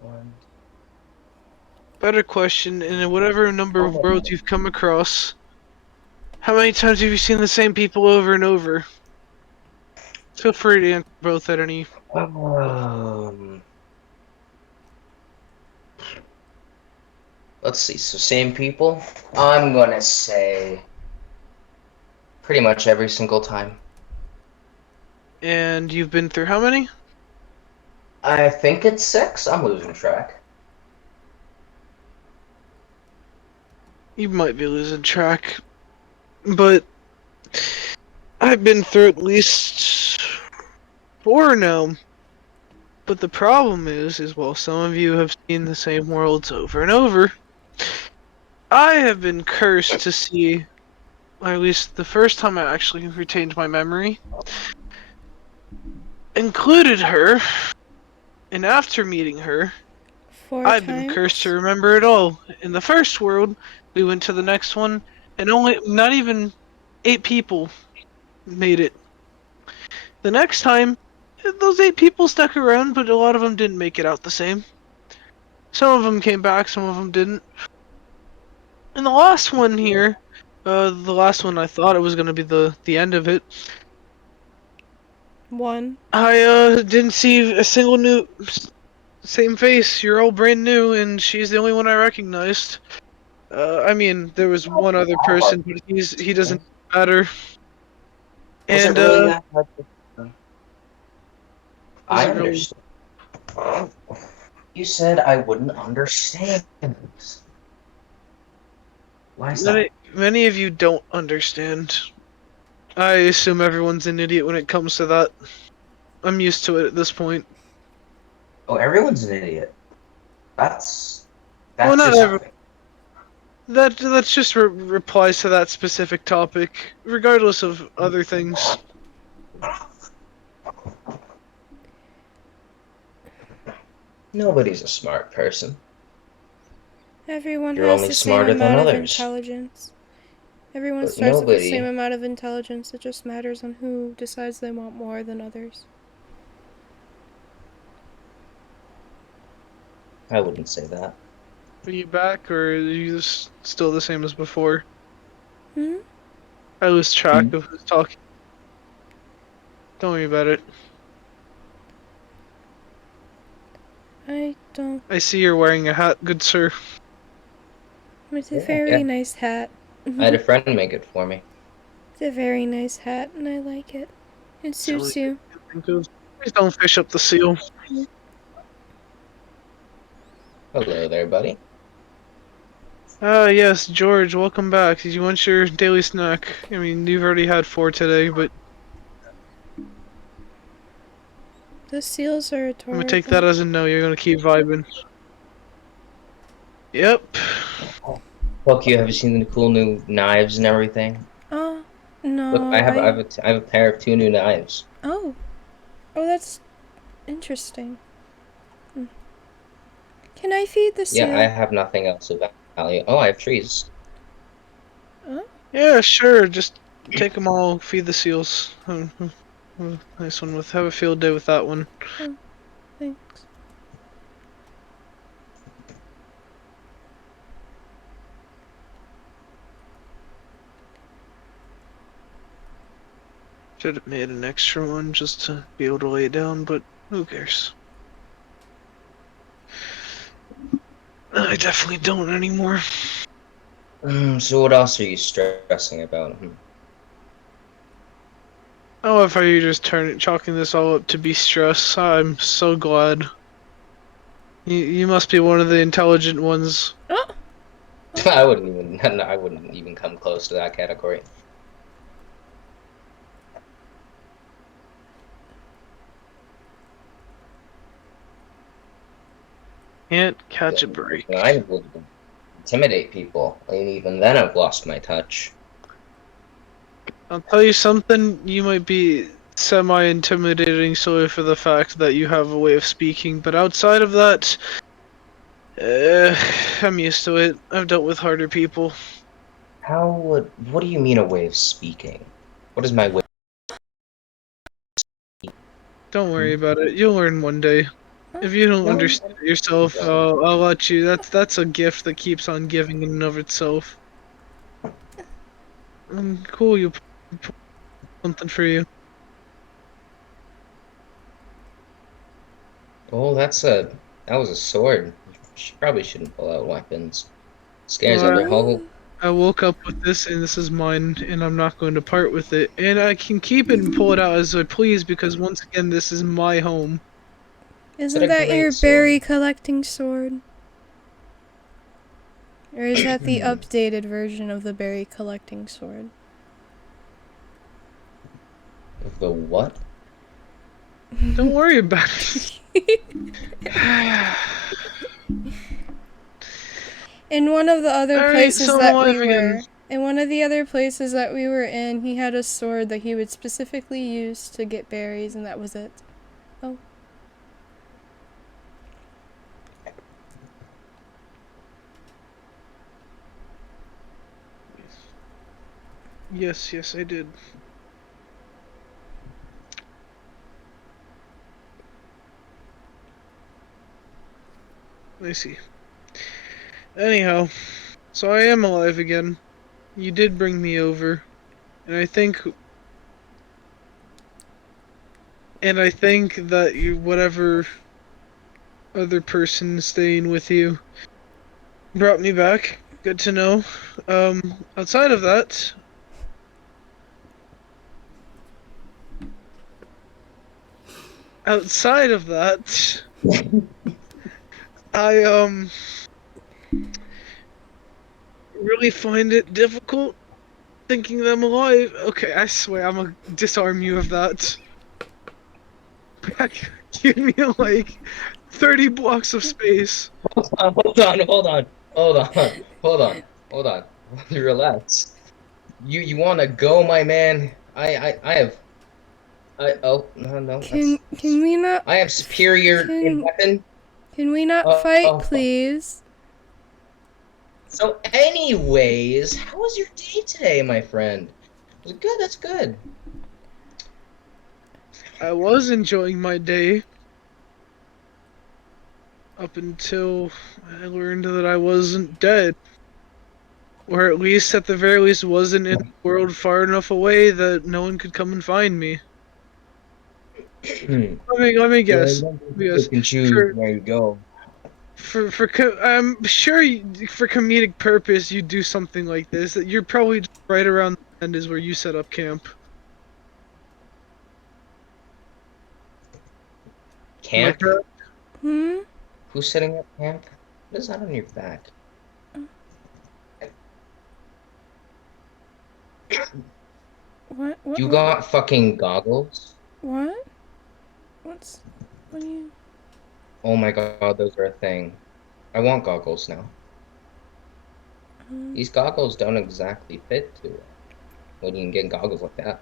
One. Better question, in whatever number of Oh worlds you've come across, how many times have you seen the same people over and over? Feel free to answer both at any. Um, let's see. So same people. I'm gonna say pretty much every single time. And you've been through how many? I think it's six. I'm losing track. You might be losing track, but I've been through at least 4 now. But the problem is while some of you have seen the same worlds over and over, I have been cursed to see, or at least the first time I actually retained my memory, included her, and after meeting her, 4 I've been cursed to times? remember it all. In the first world, we went to the next one, and only not even 8 people made it. The next time, those 8 people stuck around, but a lot of them didn't make it out the same. Some of them came back, some of them didn't. And the last one here, the last one I thought it was gonna be the end of it. 1. I didn't see a single new same face. You're all brand new, and she's the only one I recognized. I mean, there was one other person, but he doesn't matter. Was it And really that hard to was I it really understand. You said I wouldn't understand. Why is that? many of you don't understand. I assume everyone's an idiot when it comes to that. I'm used to it at this point. Oh, everyone's an idiot. That's Well, that's not just everyone. something. That's just replies to that specific topic, regardless of other things. Nobody's a smart person. Everyone You're has only the same smarter than amount of others. intelligence. Everyone But starts with the same nobody, amount of intelligence. It just matters on who decides they want more than others. I wouldn't say that. Are you back, or are you still the same as before? Hmm? I lose track Hmm? of who's talking. Don't worry about it. I don't. I see you're wearing a hat, good sir. It's a Yeah, very yeah. nice hat. I had a It's friend make it for me. a very nice hat, and I like it. It That's the only suits thing you. I can think of. Please don't fish up the seal. Hello there, buddy. Ah, yes, George, welcome back. Did you want your daily snack? I mean, you've already had 4 today, but The seals are I'm gonna take that adorable. as a no. You're gonna keep vibing. Yep. Look, you have you seen the cool new knives and everything? Oh, Look, no, I have a pair of 2 new knives. Oh. Oh, that's interesting. Hmm. Can I feed the Yeah, I seal? have nothing else of value. Oh, I have trees. Oh, Yeah, sure. Just take them all. Feed the seals. Nice one. With have a field day with that one. oh, thanks. Should have made an extra one just to be able to lay it down, but who cares? I definitely don't anymore. So what else are you stressing about? Oh, if I just chalking this all up to be stress, I'm so glad. You must be one of the intelligent ones. Oh, oh. I wouldn't even I wouldn't even come close to that category. Can't The catch a only person break. I would intimidate people, and even then I've lost my touch. I'll tell you something, you might be semi-intimidating solely for the fact that you have a way of speaking, but outside of that, uh, I'm used to it. I've dealt with harder people. What do you mean a way of speaking? What is my way? Don't worry about it. You'll learn one day. Oh, If you don't No, understand it yourself, I'll let you. That's a gift that keeps on giving in and of itself. Cool. You something for you. oh, that was a sword. She probably shouldn't pull out weapons. Scares Well, other oh. whole. I woke up with this, and this is mine, and I'm not going to part with it. And I can keep it and pull it out as I please because once again, this is my home. Is it Isn't a that your great berry sword? collecting sword? Or is that the updated version of the berry collecting sword? The what? Don't worry about it. In one of the other Alright, places so I'm that we alive again. were, in one of the other places that we were in, he had a sword that he would specifically use to get berries, and that was it. Oh. Yes, I did. I see. Anyhow, so I am alive again. You did bring me over, and I think that you, whatever other person staying with you, brought me back. Good to know. Outside of that, outside of that, I really find it difficult thinking that I'm alive. Okay, I swear I'm gonna disarm you of that. Give me like 30 blocks of space. Hold on, hold on, hold on, hold on, hold on. Relax. You want to go, my man? I have. I oh no no Can that's. can we not I have superior in can weapon. Can we not fight, please? So anyways, how was your day today, my friend? Was it good? That's good. I was enjoying my day up until I learned that I wasn't dead. Or at least, at the very least, wasn't in a world far enough away that no one could come and find me. Let me Yeah, guess. you don't Let me guess. pick and choose For where you go. I'm sure for comedic purpose you do something like this. That you're probably just right around the end is where you set up camp. Am I Camp? correct? Hmm? Who's setting up camp? What is that on your back? What? You got fucking goggles? What? What do you... Oh my god, those are a thing. I want goggles now. These goggles don't exactly fit too well. When you can get goggles like that.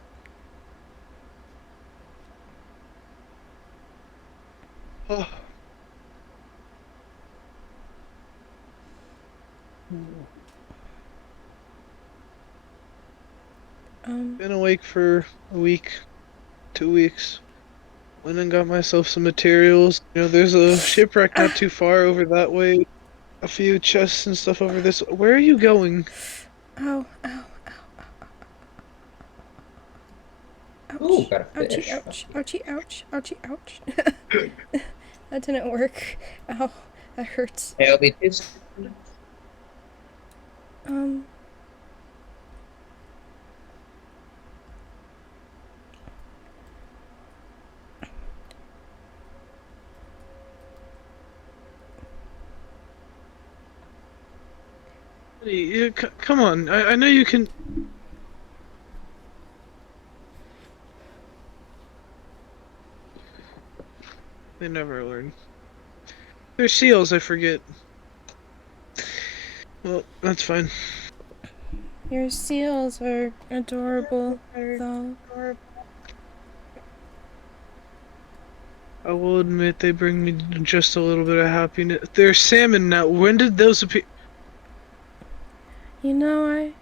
Oh, been awake for a week, 2 weeks. Went and got myself some materials. You know, there's a shipwreck not too far over that way. A few chests and stuff over this. Where are you going? Ow, ow, Ooh, ouch. got a Ouchie, fish. ouch, ouchie, ouch, ouchie, ouch. That didn't work. Ow, that hurts. Hey, I'll be too. Um, Come on, I know you can. They never learn. They're seals, I forget. Well, that's fine. your seals are adorable, though. I will admit they bring me just a little bit of happiness. They're salmon now. When did those appear? You know,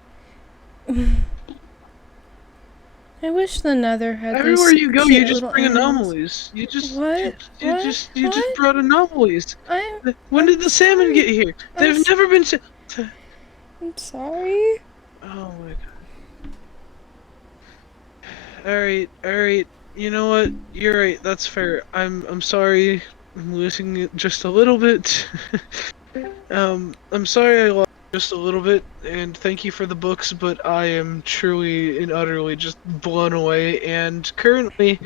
I wish the Nether had Everywhere these you go, you cute just little bring animals. anomalies. What? What? You just What? brought anomalies. When I'm did the salmon sorry. get here? They've never been. I'm sorry. Oh my god. All right. You know what? You're right. That's fair. I'm sorry. I'm losing it just a little bit. I'm sorry I lost just a little bit, and thank you for the books, but I am truly and utterly just blown away, and currently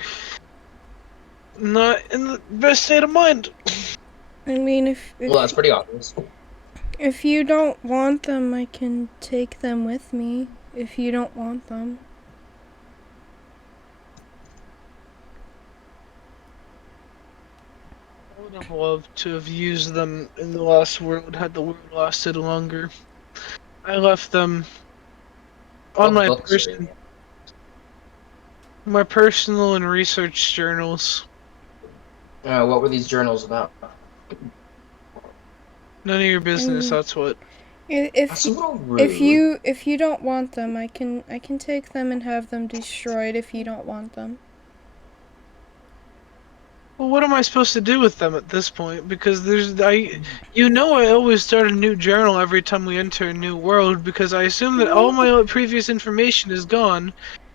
not in the best state of mind. I mean, Well, that's pretty obvious. if you don't want them, I can take them with me. If you don't want them. I would have loved to have used them in the last world had the world lasted longer. I left them on What books are in my personal and research journals. here? What were these journals about? None of your I business. mean, That's what. That's a little rude. if you don't want them, I can take them and have them destroyed if you don't want them. Well, what am I supposed to do with them at this point? Because I always start a new journal every time we enter a new world because I assume that all my previous information is gone,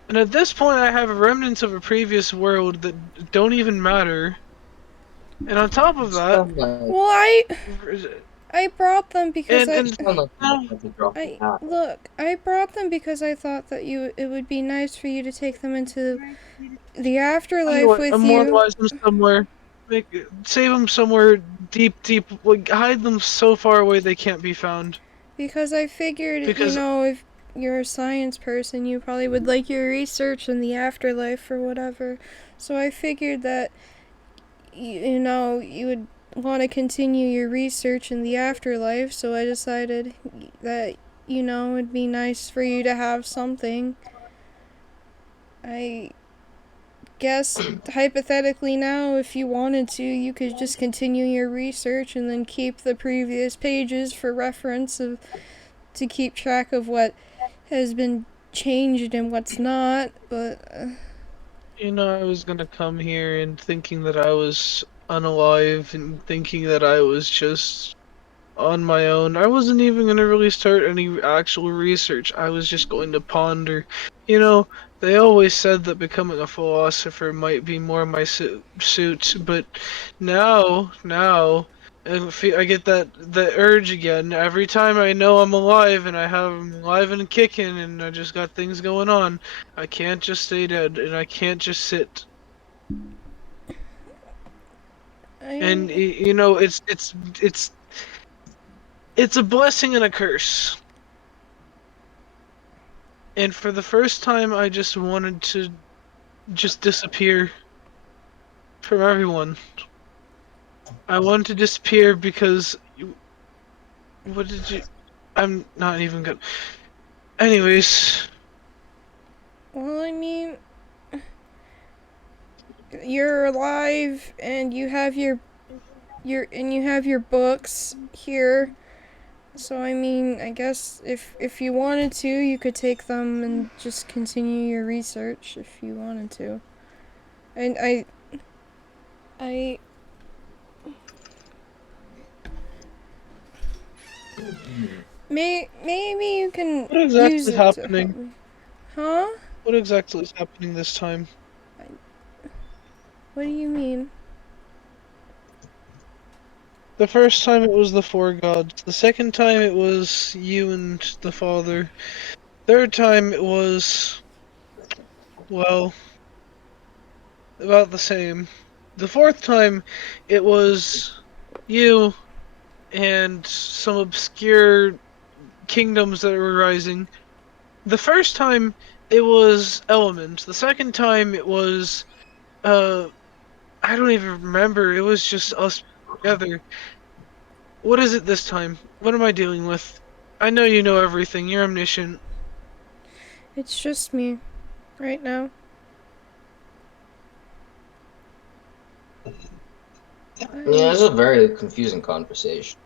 and at this point I have remnants of a previous world that don't even matter. And on top of that, Well, I brought them because and now, I brought them because I thought that it would be nice for you to take them into the afterlife with you. immortalize them somewhere, save them somewhere deep, like hide them so far away they can't be found. Because I figured, Because if you're a science person, you probably would like your research in the afterlife or whatever. So I figured that, you would want to continue your research in the afterlife. So I decided that, it'd be nice for you to have something. I guess hypothetically now, if you wanted to, you could just continue your research and then keep the previous pages for reference to keep track of what has been changed and what's not. But You know, I was gonna come here and thinking that I was unalive and thinking that I was just on my own. I wasn't even going to really start any actual research. I was just going to ponder. You know, they always said that becoming a philosopher might be more my suit, but now, I get that urge again. Every time I know I'm alive and I'm alive and kicking and I just got things going on, I can't just stay dead and I can't just sit. And you know, it's a blessing and a curse. And for the first time, I just wanted to just disappear from everyone. I wanted to disappear because what did you? I'm not even good. Anyways, well, I mean, you're alive and you have your books here. So I mean, I guess if you wanted to, you could take them and just continue your research if you wanted to. And I maybe you can what use exactly is it to help happening? me. Huh? What exactly is happening this time? What do you mean? The first time it was the four gods. The second time it was you and the father. Third time it was, well, about the same. The fourth time it was you and some obscure kingdoms that were rising. The first time it was Element. The second time it was uh I don't even remember. It was just us together. What is it this time? What am I dealing with? I know you know everything. You're omniscient. It's just me right now. Yeah, I'm it's a very confusing conversation,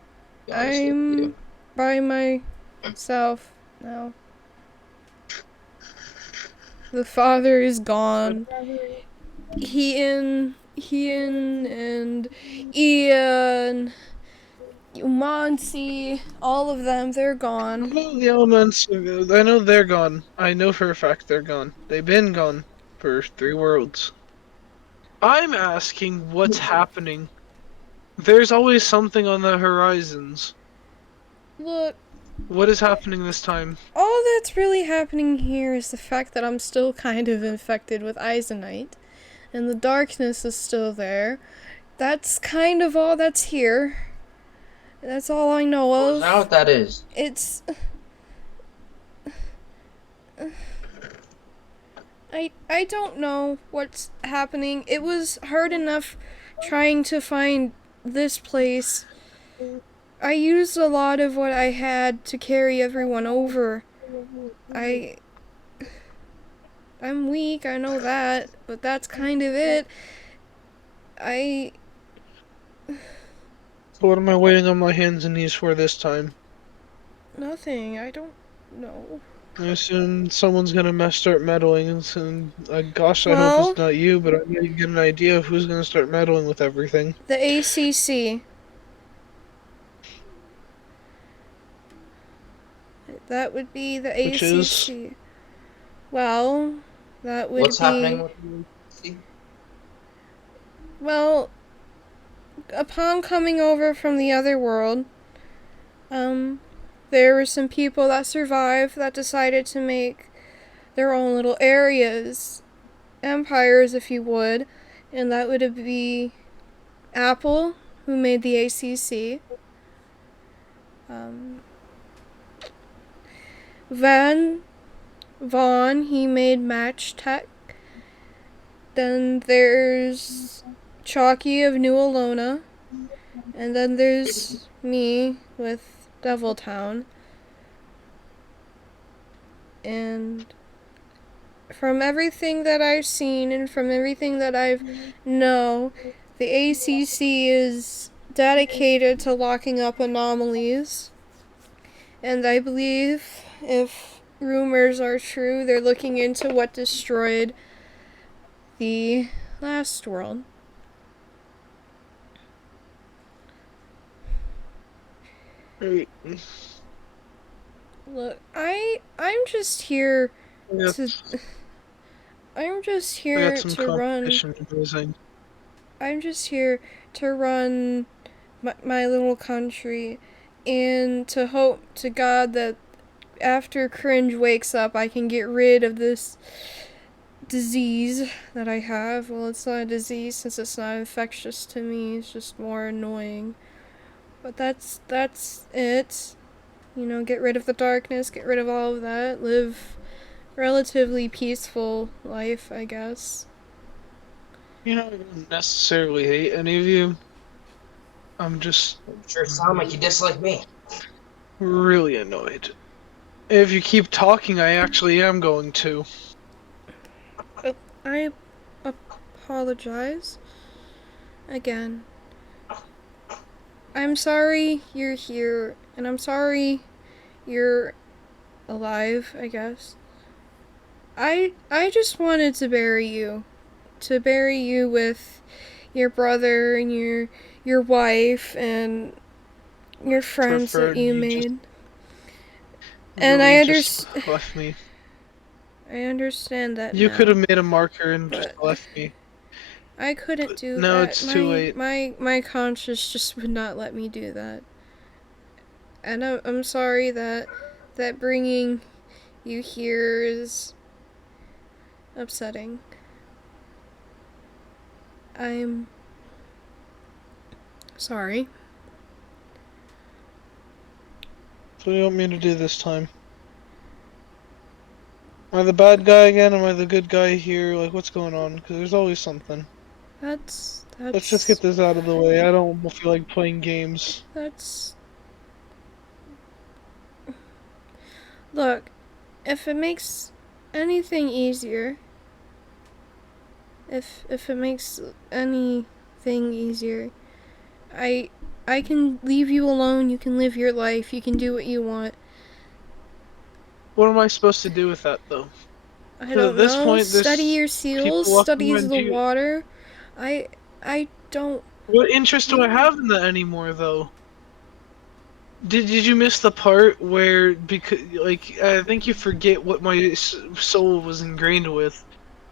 to be honest with I'm you. by myself now. The father is gone. Ian and Ian, Umansi, all of them, they're I gone. know the elements. I know they're gone. I know for a fact they're gone. They've been gone for 3 worlds. I'm asking what's happening. There's always something on the horizons. Look, What is happening this time? all that's really happening here is the fact that I'm still kind of infected with Izonite, and the darkness is still there. That's kind of all that's here. That's all I know Well, is that of. what that is? It's I don't know what's happening. It was hard enough trying to find this place. I used a lot of what I had to carry everyone over. I I'm weak, I know that, but that's kind of it. I So what am I waiting on my hands and knees for this time? nothing. I don't know. I assume someone's gonna start meddling, and gosh, I hope it's Well, not you, but I know you get an idea of who's gonna start meddling with everything. the ACC. That would be the Which is, ACC. Well, that would What's happening be with you? See? well, upon coming over from the other world, um, there were some people that survived that decided to make their own little areas, empires, if you would, and that would be Apple, who made the ACC, um, Vaughn, he made Match Tech. Then there's Chalky of New Alona, and then there's me with Deviltown. And from everything that I've seen and from everything that I've know, the ACC is dedicated to locking up anomalies. And I believe, if rumors are true, they're looking into what destroyed the last world. Right. Look, I'm just here We got, to I'm just we got here some to run. competition losing. I'm just here to run my little country and to hope to God that after Cringe wakes up, I can get rid of this disease that I have. Well, it's not a disease since it's not infectious to me. It's just more annoying. But that's it. You know, get rid of the darkness, get rid of all of that, live relatively peaceful life, I guess. You know, I don't necessarily hate any of you. I'm just Sure sound like you dislike me. really annoyed. If you keep talking, I actually am going to. I apologize again. I'm sorry you're here, and I'm sorry you're alive, I guess. I just wanted to bury you. To bury you with your brother and your wife and your friends that Preferred you you just made. And really just left me. I understand that You could now, have made a marker and just but left me. I couldn't But do now that. it's too late. My conscience just would not let me do that. And I'm sorry that bringing you here is upsetting. I'm sorry. So what do you want me to do this time? Am I the bad guy again? Am I the good guy here? Like, what's going on? Because there's always something. That's Let's just get this out of the way. I don't feel like playing games. that's look, if it makes anything easier, if it makes anything easier, I I can leave you alone. You can live your life. You can do what you want. What am I supposed to do with that, though? I Because at don't this know. point, Study there's your seals. people walking Studies around the you. water. I I don't. What interest do I have in that anymore, though? Did you miss the part where because like I think you forget what my soul was ingrained with,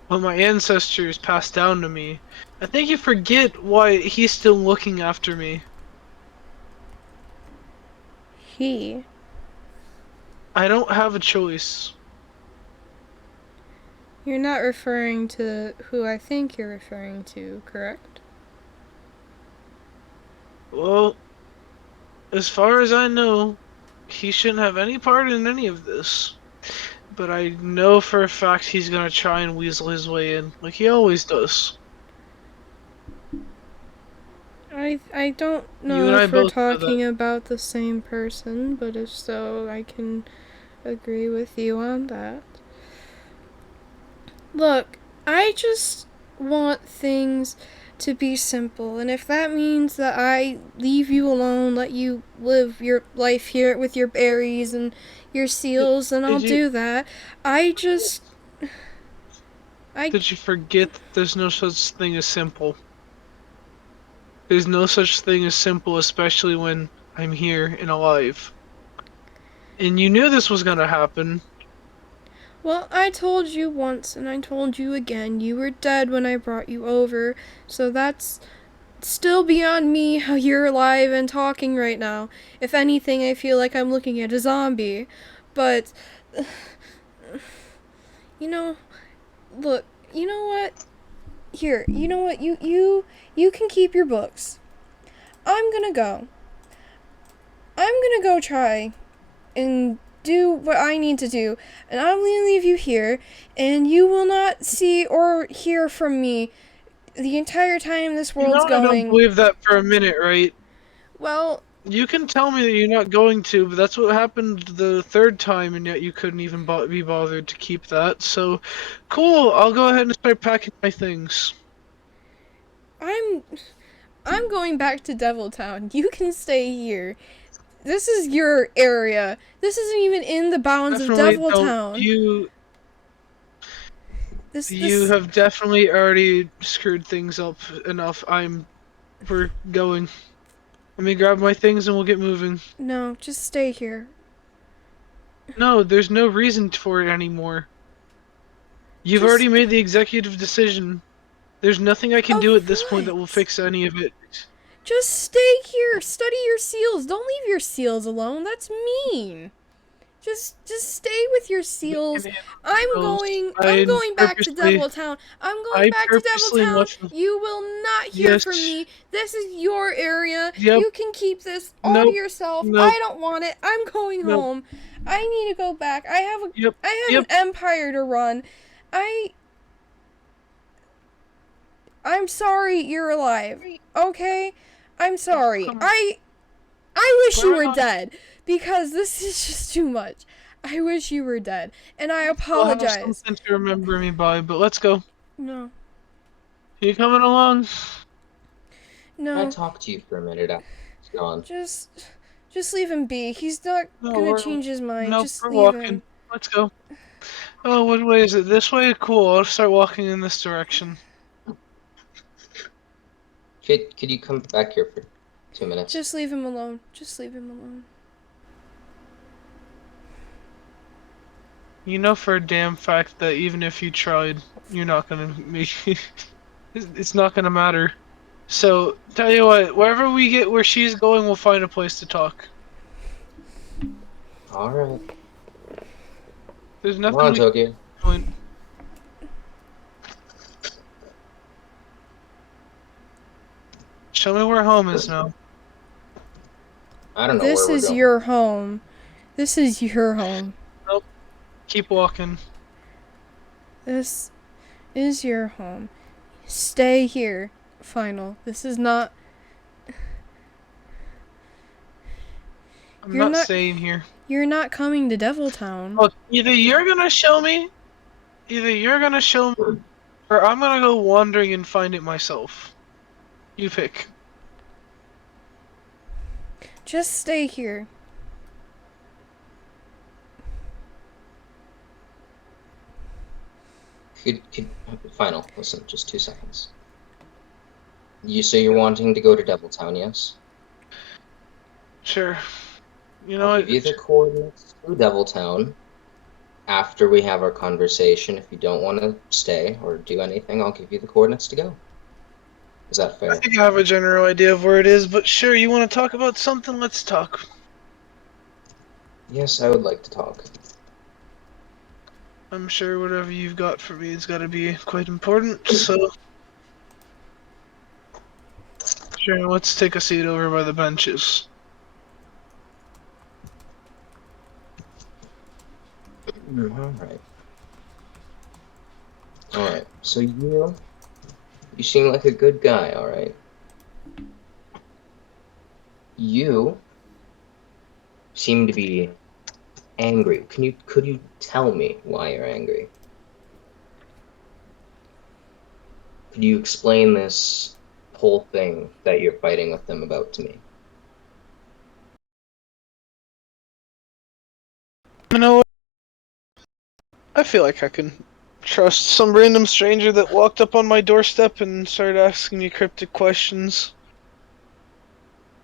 what my ancestors passed down to me. I think you forget why he's still looking after me. He. I don't have a choice. You're not referring to who I think you're referring to, correct? Well, as far as I know, he shouldn't have any part in any of this. But I know for a fact he's gonna try and weasel his way in, like he always does. I don't You and know I if we're both know that. talking about the same person, but if so, I can agree with you on that. Look, I just want things to be simple, and if that means that I leave you alone, let you live your life here with your berries and your seals, then I'll Did you do that. I just. I. did you forget that there's no such thing as simple? There's no such thing as simple, especially when I'm here and alive. And you knew this was gonna happen. Well, I told you once, and I told you again, you were dead when I brought you over, so that's still beyond me how you're alive and talking right now. If anything, I feel like I'm looking at a zombie. But, you know, look, you know what? Here, you know what? You can keep your books. I'm gonna go. I'm gonna go try and do what I need to do, and I'm gonna leave you here, and you will not see or hear from me the entire time this You world's know I don't going. believe that for a minute, right? Well, You can tell me that you're not going to, but that's what happened the third time, and yet you couldn't even be bothered to keep that. So, cool. I'll go ahead and start packing my things. I'm going back to Deviltown. You can stay here. This is your area. This isn't even in the bounds of Definitely don't. Deviltown. You This have definitely already screwed things up enough. We're going. Let me grab my things and we'll get moving. No, just stay here. No, there's no reason for it anymore. You've Just already made the executive decision. There's nothing I can of do at this point that will what? fix any of it. Just stay here. Study your seals. Don't leave your seals alone. That's mean. Just stay with your We can seals. handle I'm ourselves. going back to Deviltown. I'm going I back to purposely Deviltown. left. You will not hear from Yes. me. This is your area. Yep. You can keep this all to Nope. yourself. Nope. I don't want it. I'm going Nope. home. I need to go back. Yep. I have Yep. an empire to run. I'm sorry you're alive. Okay? I'm sorry. Come on. I wish you Right were on. dead because this is just too much. I wish you were dead and I I'll have apologize. something to remember me by, but let's go. No. You coming along? Can I No. talk to you for a minute after he's gone? Just leave him be. He's not No, gonna change his mind. nope, Just we're leave walking. him. Let's go. Oh, what way is it? This way? Cool. I'll start walking in this direction. Could you come back here for 2 minutes? Just leave him alone. Just leave him alone. You know for a damn fact that even if you tried, you're not gonna make. It's not gonna matter. So, tell you what, wherever we get where she's going, we'll find a place to talk. Alright. There's Come nothing on, we can Tokyo. do. Show me where home is now. I don't know This where we're is going. your home. This is your home. Nope. Keep walking. This is your home. Stay here. Final. This is not. I'm You're not not. staying here. You're not coming to Deviltown. Look, either you're gonna show me, or I'm gonna go wandering and find it myself. You pick. Just stay here. Final, listen, just 2 seconds. You say you're wanting to go to Deviltown, yes? Sure. You know I'll what? give you the coordinates to Deviltown after we have our conversation. If you don't want to stay or do anything, I'll give you the coordinates to go. Is that I fair? think I have a general idea of where it is, but sure, you want to talk about something? Let's talk. Yes, I would like to talk. I'm sure whatever you've got for me has got to be quite important, so. Sure, let's take a seat over by the benches. Alright. Alright, so you seem like a good guy, alright? You seem to be angry. Could you tell me why you're angry? Could you explain this whole thing that you're fighting with them about to me? You know what? I feel like I can trust some random stranger that walked up on my doorstep and started asking me cryptic questions.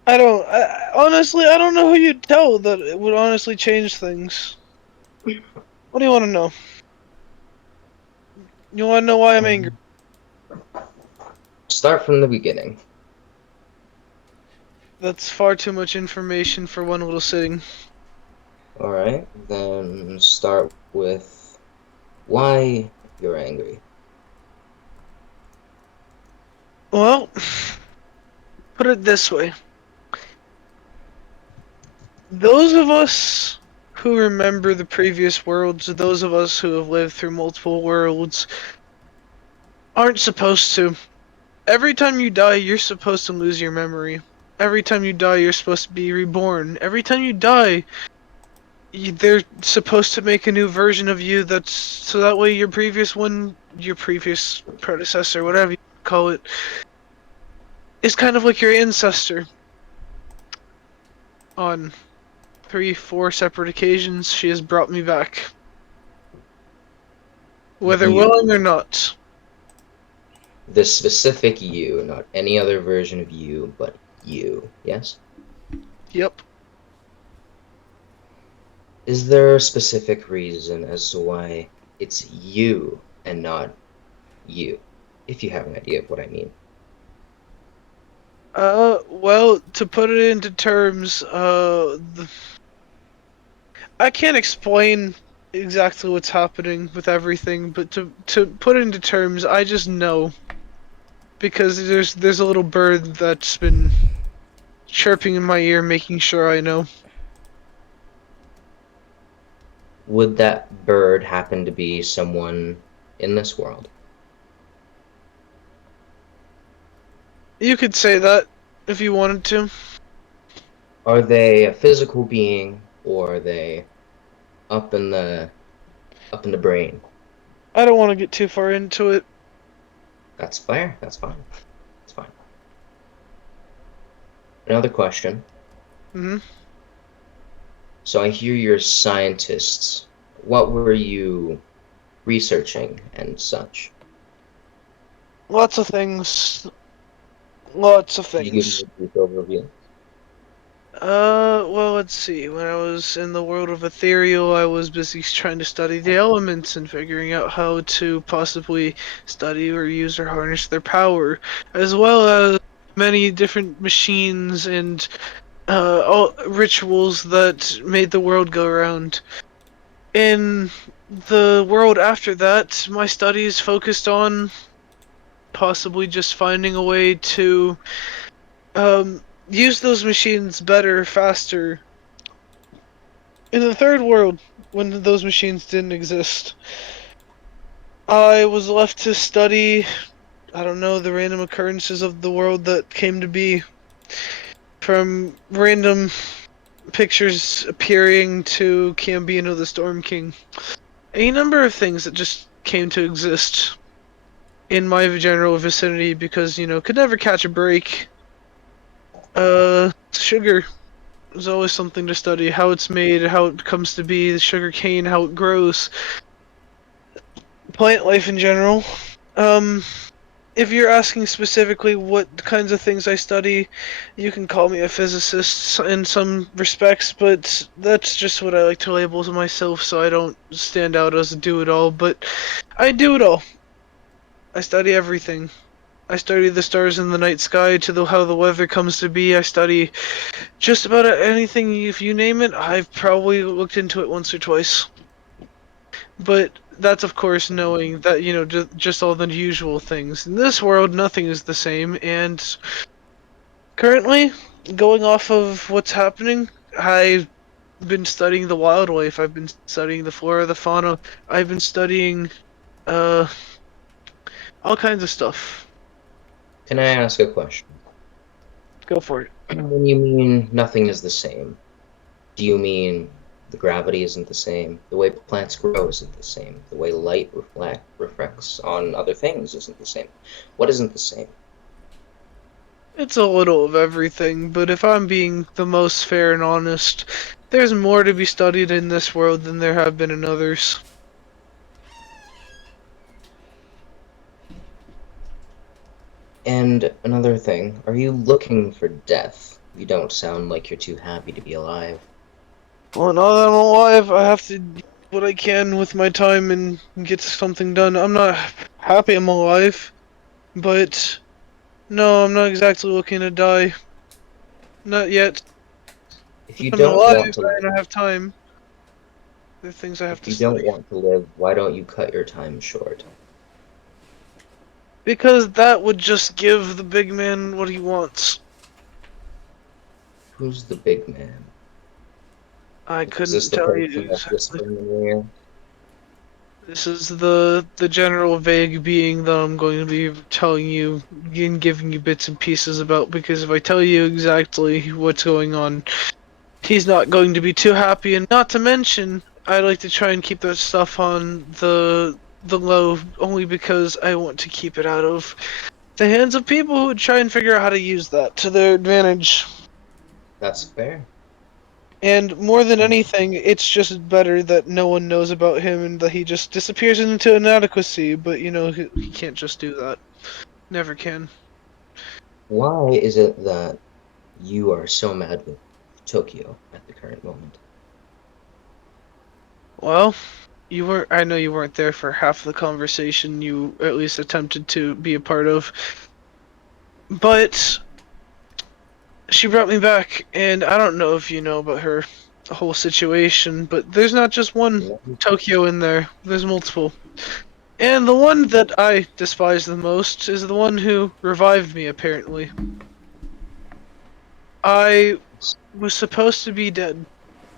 Honestly, I don't know who you'd tell that it would honestly change things. What do you want to know? You want to know why I'm angry? Start from the beginning. That's far too much information for one little sitting. Alright, then start with why you're angry. Well, put it this way. Those of us who remember the previous worlds, those of us who have lived through multiple worlds, aren't supposed to. Every time you die, you're supposed to lose your memory. every time you die, you're supposed to be reborn. Every time you die, they're supposed to make a new version of you that's so that way your previous predecessor, whatever you call it, is kind of like your ancestor. On 3, 4 separate occasions, she has brought me back, whether You. willing or not. The specific you, not any other version of you, but you. Yes? Yep. Is there a specific reason as to why it's you and not you? If you have an idea of what I mean. Well, to put it into terms, I can't explain exactly what's happening with everything, but to put it into terms, I just know because there's a little bird that's been chirping in my ear, making sure I know. Would that bird happen to be someone in this world? You could say that if you wanted to. Are they a physical being or are they up in the up in the brain? I don't want to get too far into it. That's fair. That's fine. That's fine. Another question. Hmm. So I hear you're scientists. What were you researching and such? Lots of things. Lots of Could you give things. me a brief overview? Well, let's see. When I was in the world of ethereal, I was busy trying to study the elements and figuring out how to possibly study or use or harness their power, as well as many different machines and all rituals that made the world go round. In the world after that, my studies focused on possibly just finding a way to use those machines better, faster. In the third world, when those machines didn't exist, I was left to study, I don't know, the random occurrences of the world that came to be, from random pictures appearing to Cambino the Storm King. A number of things that just came to exist in my general vicinity because, could never catch a break. Sugar is always something to study. How it's made, how it comes to be, the sugar cane, how it grows, plant life in general. Um, if you're asking specifically what kinds of things I study, you can call me a physicist in some respects, but that's just what I like to label to myself so I don't stand out as a do-it-all, but I do it all. I study everything. I study the stars in the night sky to how the weather comes to be. I study just about anything, if you name it. I've probably looked into it once or twice. But that's, of course, knowing that, just all the usual things. In this world, nothing is the same, and currently, going off of what's happening, I've been studying the wildlife, I've been studying the flora, the fauna, I've been studying, uh, all kinds of stuff. Can I ask a question? Go for it. When you mean nothing is the same, do you mean the gravity isn't the same, the way plants grow isn't the same, the way light reflects on other things isn't the same? What isn't the same? It's a little of everything, but if I'm being the most fair and honest, there's more to be studied in this world than there have been in others. And another thing, are you looking for death? You don't sound like you're too happy to be alive. Well, now that I'm alive, I have to do what I can with my time and get something done. I'm not happy I'm alive, but no, I'm not exactly looking to die. Not yet. If you I'm don't alive want to and I live, have time. There are things I have if to you don't study. want to live, why don't you cut your time short? Because that would just give the big man what he wants. Who's the big man? I Is this couldn't the tell you person that's exactly. whispering in your ear? This is the general vague being that I'm going to be telling you and giving you bits and pieces about, because if I tell you exactly what's going on, he's not going to be too happy, and not to mention, I like to try and keep that stuff on the low only because I want to keep it out of the hands of people who would try and figure out how to use that to their advantage. That's fair. And more than anything, it's just better that no one knows about him and that he just disappears into inadequacy, but you know, he can't just do that. Never can. Why is it that you are so mad with Tokyo at the current moment? Well, I know you weren't there for half the conversation you at least attempted to be a part of, but she brought me back, and I don't know if you know about her whole situation, but there's not just one Tokyo in there, there's multiple. And the one that I despise the most is the one who revived me, apparently. I was supposed to be dead.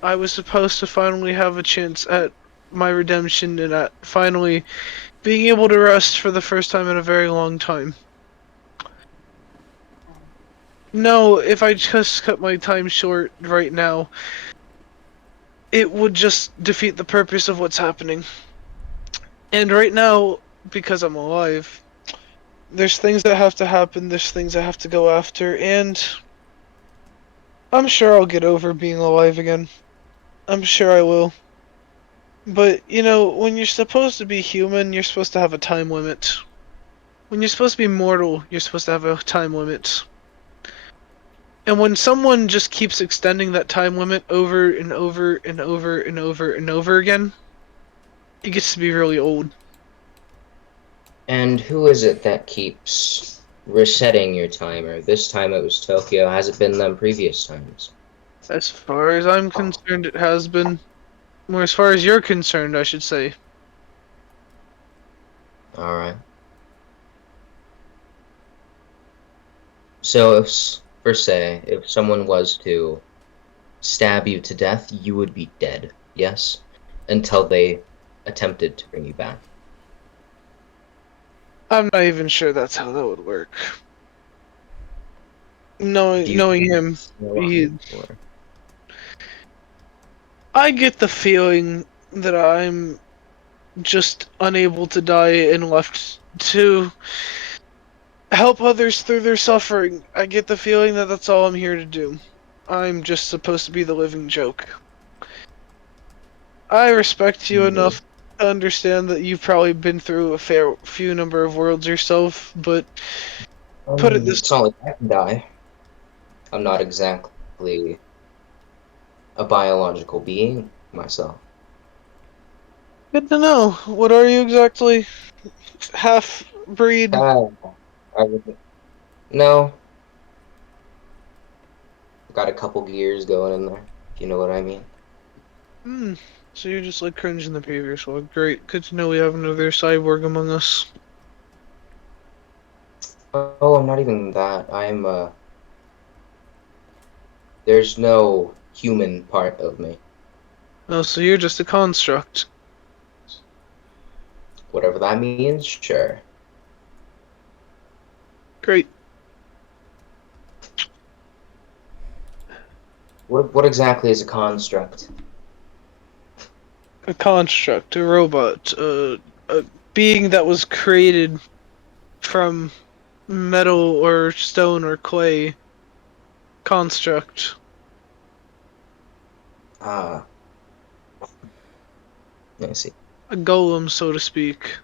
I was supposed to finally have a chance at my redemption and at finally being able to rest for the first time in a very long time. No, if I just cut my time short right now, it would just defeat the purpose of what's happening. And right now, because I'm alive, there's things that have to happen, there's things I have to go after, and I'm sure I'll get over being alive again. I'm sure I will. But, you know, when you're supposed to be human, you're supposed to have a time limit. When you're supposed to be mortal, you're supposed to have a time limit. And when someone just keeps extending that time limit over and over and over and over and over again, it gets to be really old. And who is it that keeps resetting your timer? This time it was Tokyo. Has it been them previous times? As far as I'm concerned, it has been. Or as far as you're concerned, I should say. All right. So, for say, if someone was to stab you to death, you would be dead, yes? Until they attempted to bring you back. I'm not even sure that's how that would work. Do you Knowing think him, or I get the feeling that I'm just unable to die and left to help others through their suffering. I get the feeling that that's all I'm here to do. I'm just supposed to be the living joke. I respect you enough to understand that you've probably been through a fair few number of worlds yourself, but put it this it's not like I can die. I'm not exactly a biological being myself. good to know. What are you exactly? Half breed? Uh, I would, no, got a couple gears going in there, if you know what I mean. Hmm. So you're just like cringe in the previous one. Great. Good to know we have another cyborg among us. Oh, I'm not even that. There's no human part of me. Oh, so you're just a construct. Whatever that means, sure. Great. What exactly is a construct? A construct, a robot, a being that was created from metal or stone or clay. Construct. Ah, let me see. A golem, so to speak.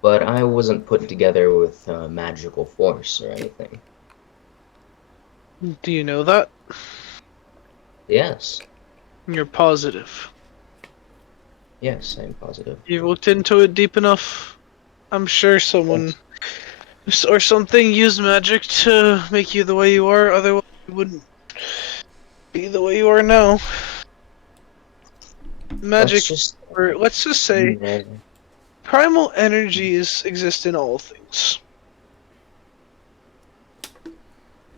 But I wasn't put together with magical force or anything. Do you know that? Yes, You're positive. yes, I'm positive. You've looked into it deep enough? I'm sure someone Yes. or something used magic to make you the way you are, otherwise you wouldn't be the way you are now. Let's Magic, just or let's just say, you know, primal energies exist in all things.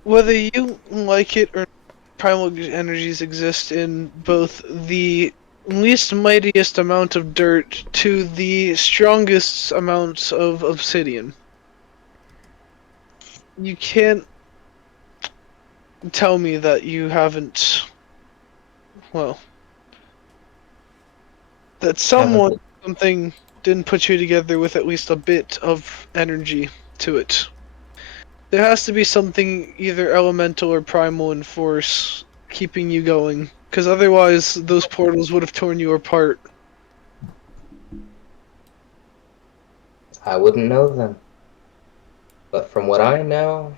Whether you like it or not, primal energies exist in both the least mightiest amount of dirt to the strongest amounts of obsidian. You can't tell me that you haven't, well, that Haven't someone, something didn't put you together with at least a bit of energy to it. There has to be something either elemental or primal in force keeping you going, because otherwise those portals would have torn you apart. I wouldn't know them. But from what I know,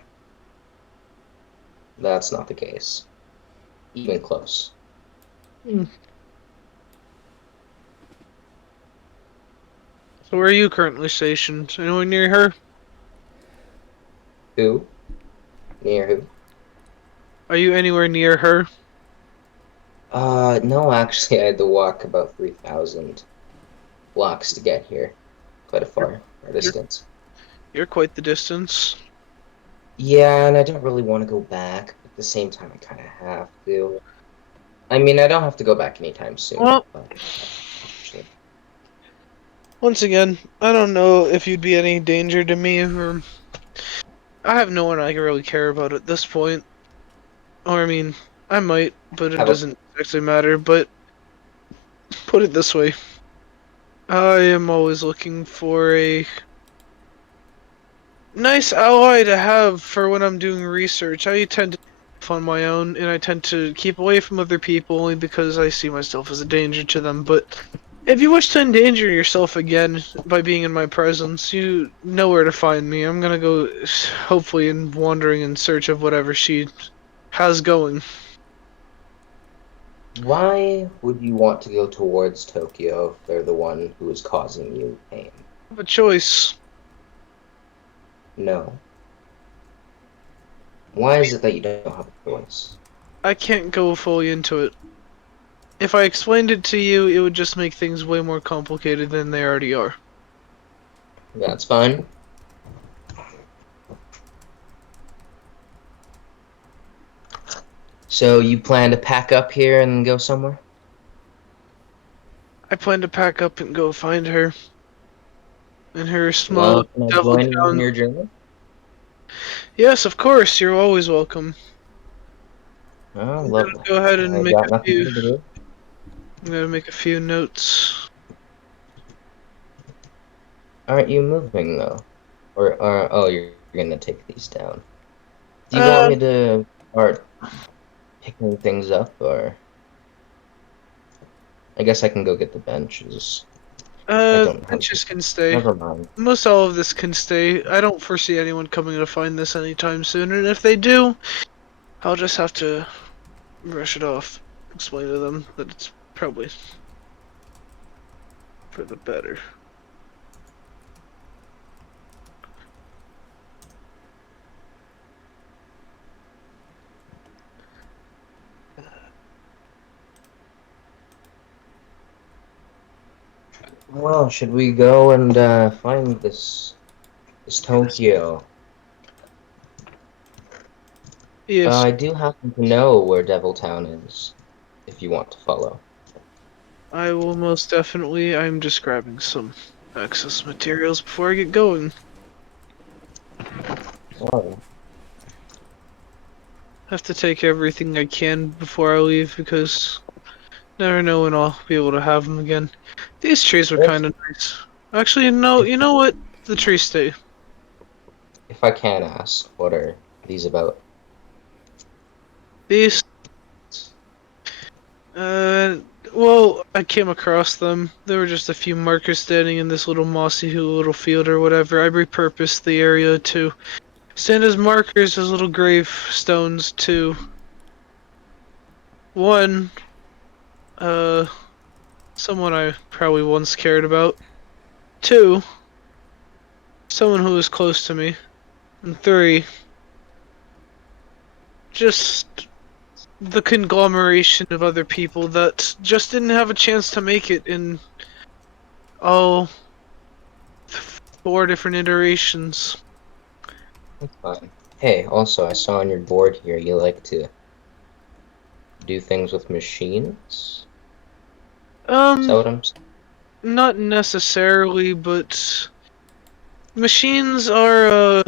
that's not the case. Even close. Hmm. So where are you currently stationed? Anyone near her? Who? Near who? Are you anywhere near her? No, actually, I had to walk about 3,000 blocks to get here. Quite a far You're, distance. you're quite the distance. Yeah, and I don't really want to go back, but at the same time, I kind of have to. I mean, I don't have to go back anytime soon, Well, but actually, once again, I don't know if you'd be any danger to me, or I have no one I really care about at this point. Or I mean, I might, but it have a doesn't actually matter. But put it this way, I am always looking for a nice ally to have for when I'm doing research. I tend to do stuff on my own, and I tend to keep away from other people only because I see myself as a danger to them. But if you wish to endanger yourself again by being in my presence, you know where to find me. I'm gonna go, hopefully, in wandering in search of whatever she has going. Why would you want to go towards Tokyo if they're the one who is causing you pain? I have a choice. No. Why is it that you don't have a choice? I can't go fully into it. If I explained it to you, it would just make things way more complicated than they already are. That's fine. So you plan to pack up here and go somewhere? I plan to pack up and go find her in her small Well, can I devil join you on town. your journey? Yes, of course, you're always welcome. Oh, I'm gonna lovely. go ahead I and make got a nothing few. better to do. I'm gonna make a few notes. Aren't you moving though? Or oh, you're gonna take these down. Do you want Uh, me to start picking things up, or I guess I can go get the benches. I don't have. benches can stay. Never mind. Most all of this can stay. I don't foresee anyone coming to find this anytime soon, and if they do, I'll just have to brush it off. Explain to them that it's probably for the better. Well, should we go and find this Tokyo? Yes, I do happen to know where Devil Town is, if you want to follow. I will most definitely. I'm just grabbing some access materials before I get going. Oh, Have to take everything I can before I leave because never know when I'll be able to have them again. These trees were if kind of nice. Actually, no, if you know what? The trees stay. if I can ask, what are these about? These, uh, well, I came across them. There were just a few markers standing in this little mossy little field or whatever. I repurposed the area to stand as markers as little gravestones to one, uh, someone I probably once cared about. Two, someone who was close to me. And three, just the conglomeration of other people that just didn't have a chance to make it in all four different iterations. That's fine. Hey, also, I saw on your board here you like to do things with machines? Is that what I'm saying? Not necessarily, but machines are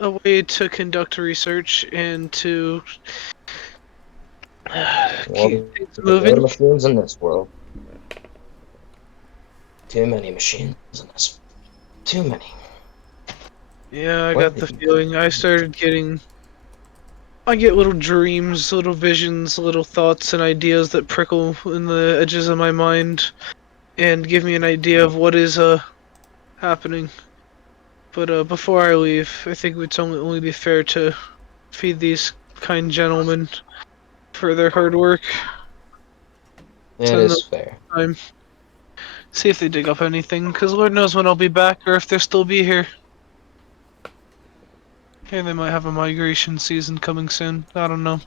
a way to conduct research and to keep Well, things there's a lot of moving. machines in this world. Too many machines in this. Too many. Yeah, I Where got the did you go? feeling. I get little dreams, little visions, little thoughts and ideas that prickle in the edges of my mind and give me an idea of what is happening. But before I leave, I think it's only be fair to feed these kind gentlemen for their hard work. That Send them is fair. time. See if they dig up anything, because Lord knows when I'll be back or if they'll still be here. Hey, they might have a migration season coming soon. I don't know.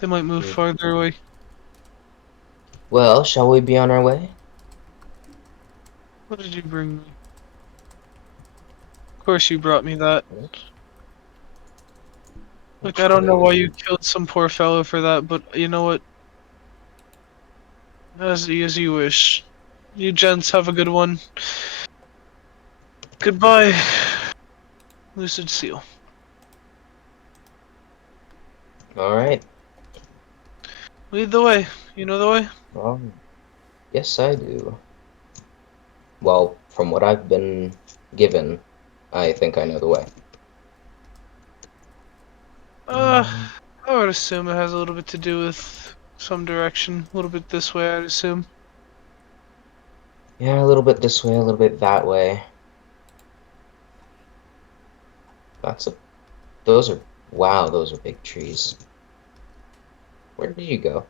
They might move Hmm. farther away. Well, shall we be on our way? What did you bring me? Of course you brought me that. Look, I Which don't know why way? you killed some poor fellow for that, but you know what? As you wish. You gents have a good one. Goodbye, Lucid Seal. All right. Lead the way. You know the way? Well, yes, I do. Well, from what I've been given, I think I know the way. Uh, I would assume it has a little bit to do with some direction. A little bit this way, I'd assume. Yeah, a little bit this way, a little bit that way. That's a. Those are. Wow, those are big trees. Where did you go?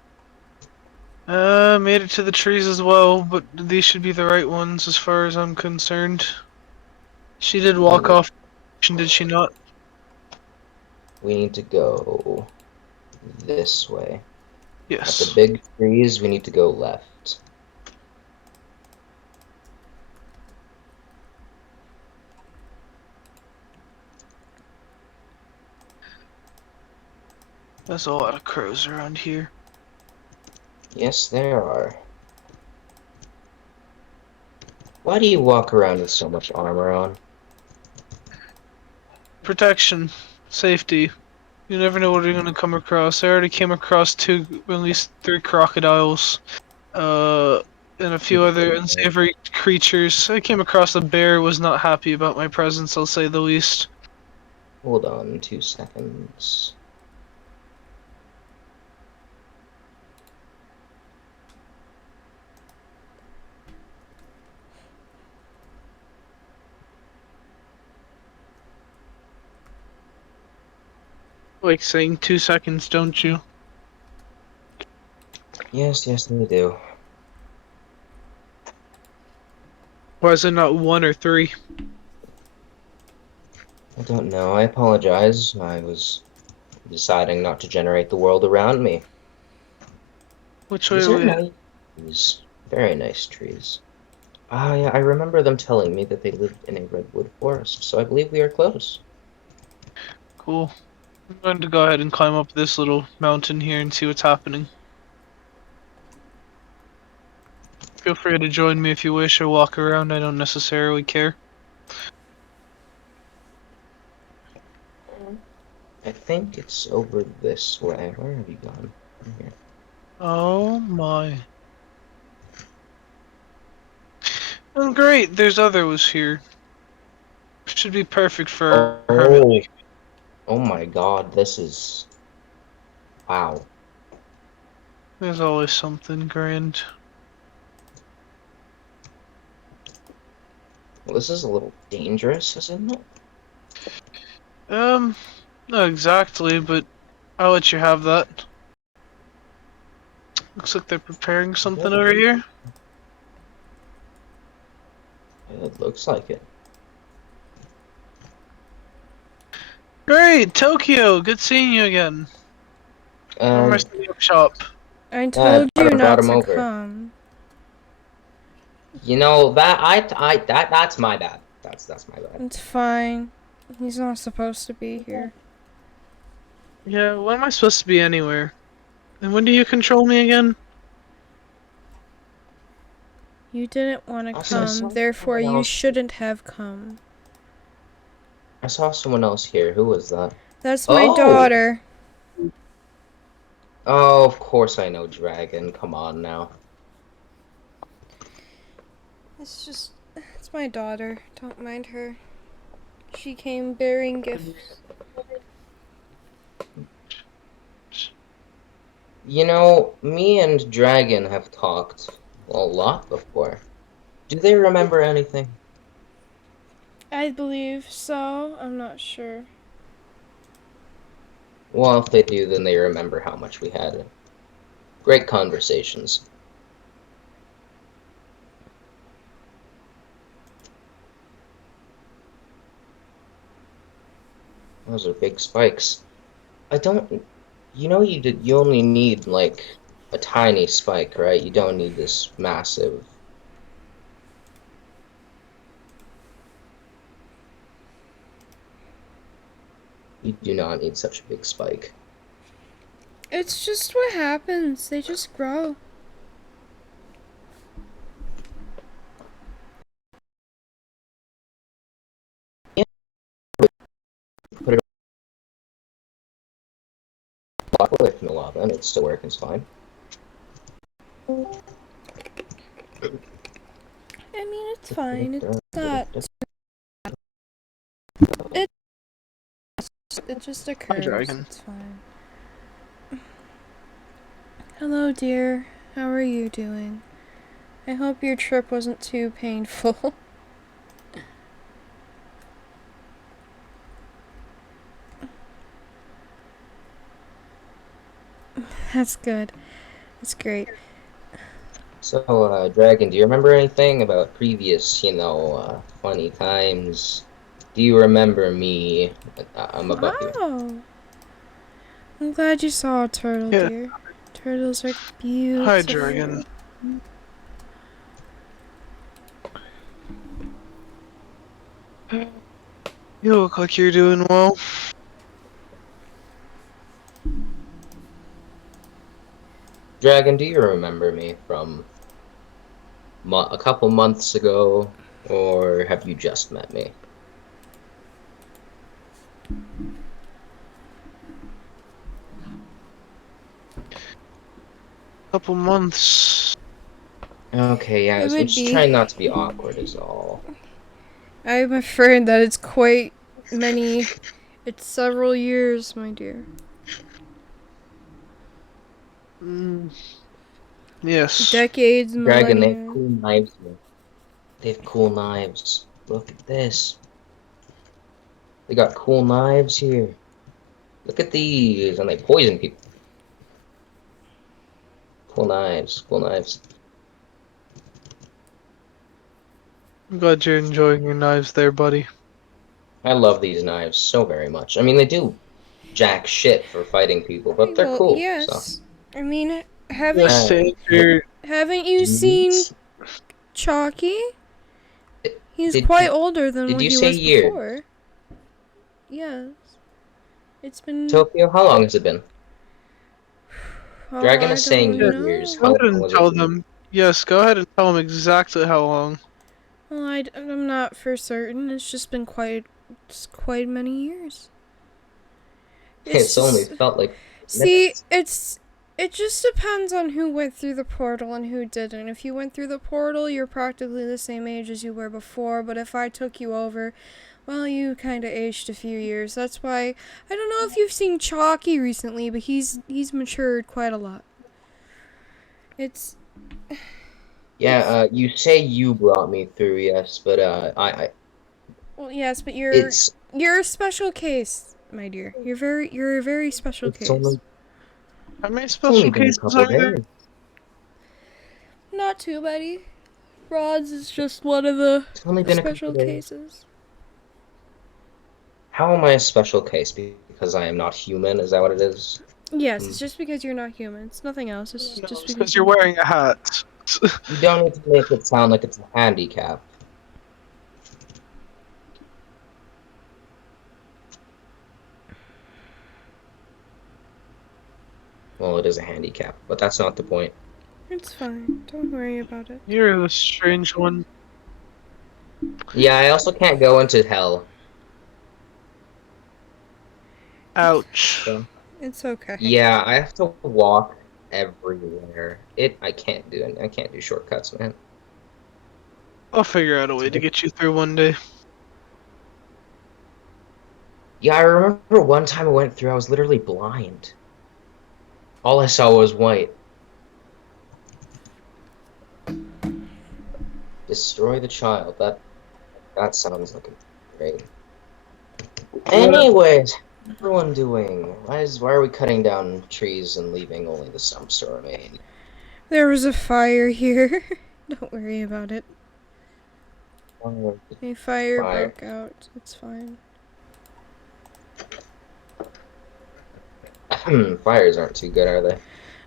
Made it to the trees as well, but these should be the right ones as far as I'm concerned. She did It walk look. off, did she not? We need to go this way. At the Yes. big trees, we need to go left. There's a lot of crows around here. Yes, there are. Why do you walk around with so much armor on? Protection. Safety. You never know what you're gonna come across. I already came across at least 3 crocodiles, uh, and a few other unsavory creatures. I came across a bear, was not happy about my presence, I'll say the least. Hold on 2 seconds. Like saying 2 seconds, don't you? Yes, yes, they do. Why is it not 1 or 3? I don't know. I apologize. I was deciding not to generate the world around me. Which way These are are we? nice trees. Very nice trees. Ah, yeah, I remember them telling me that they lived in a redwood forest, so I believe we are close. Cool. I'm going to go ahead and climb up this little mountain here and see what's happening. Feel free to join me if you wish or walk around, I don't necessarily care. I think it's over this way. Where have you gone? From here. Oh my. Oh great, there's others here. Should be perfect for hermit. Oh, oh my God, this is wow. There's always something grand. Well, this is a little dangerous, isn't it? Um, not exactly, but I'll let you have that. Looks like they're preparing something Good. over here. It looks like it. Great, Tokyo, good seeing you again. Where am I Um, setting up shop? I I told you brought not him to over. come. You know that that's my bad. That's my bad. It's fine. He's not supposed to be here. Yeah, when am I supposed to be anywhere? And when do you control me again? You didn't want to Also, I come, saw therefore someone you else. shouldn't have come. I saw someone else here. Who was that? That's my Oh! daughter. Oh, of course I know Dragon. Come on now. It's my daughter. Don't mind her. She came bearing gifts. You know, me and Dragon have talked a lot before. Do they remember anything? I believe so. I'm not sure. Well, if they do, then they remember how much we had. Great conversations. Those are big spikes. I don't. You know, you only need like a tiny spike, right? You don't need this massive. You do not need such a big spike. It's just what happens. They just grow. Yeah, put it away from the lava, and it's still working fine. I mean, it's fine. It's not. It it just Hi, occurs. Dragon. It's fine. Hello, dear. How are you doing? I hope your trip wasn't too painful. That's good. That's great. So, Dragon, do you remember anything about previous, funny times? Do you remember me? I'm above you. Wow. I'm glad you saw a turtle, Yeah. dear. Turtles are Hi, Dragon. beautiful. You look like you're doing well. Dragon, do you remember me from a couple months ago, or have you just met me? Couple months. Okay, yeah, It I'm would just be. trying not to be awkward is all. I'm afraid that it's quite many. It's several years, my dear. Mm, yes. Decades, Dragon, they have millennia. cool knives here. They have cool knives. Look at this. They got cool knives here. Look at these, and they poison people. Cool knives, cool knives. I'm glad you're enjoying your knives there, buddy. I love these knives so very much. I mean, they do jack shit for fighting people, but they're Well, cool, so. yes. I mean, haven't Just Uh, to what, answer, haven't you do you seen eat? Chalky? He's Did, quite older than did what you he say was years? before. Yes. It's been. Tokyo, how long has it been? Oh, Dragon I is saying don't yeah, years. know. How go ahead long and was it tell for you? them. Yes, go ahead and tell them exactly how long. Well, I'm not for certain. It's just been quite many years. It's It's only just. felt like See, minutes. it just depends on who went through the portal and who didn't. If you went through the portal, you're practically the same age as you were before, but if I took you over, well, you kind of aged a few years. That's why I don't know if you've seen Chalky recently, but he's matured quite a lot. It's Yeah, it's you say you brought me through, yes, but well, yes, but it's you're a special case, my dear. You're a very special it's case. only How many it's only special been a cases couple are there? days. Not too many. Rods is just one of the It's only been a couple special days. cases. How am I a special case? Because I am not human? Is that what it is? Yes, Hmm. it's just because you're not human. It's nothing else. It's No, just it's because because you're you're. wearing a hat. You don't need to make it sound like it's a handicap. Well, it is a handicap, but that's not the point. It's fine. Don't worry about it. You're the strange one. Yeah, I also can't go into hell. Ouch. So, It's okay. yeah, I have to walk everywhere. I can't do it. I can't do shortcuts, man. I'll figure out a way to get you through one day. Yeah, I remember one time I went through, I was literally blind. All I saw was white. Destroy the child. That sounds like a great. Anyways, how's everyone doing? Why are we cutting down trees and leaving only the stumps to remain? There was a fire here. Don't worry about it. Oh, A fire fire. broke out. It's fine. Fires aren't too good, are they?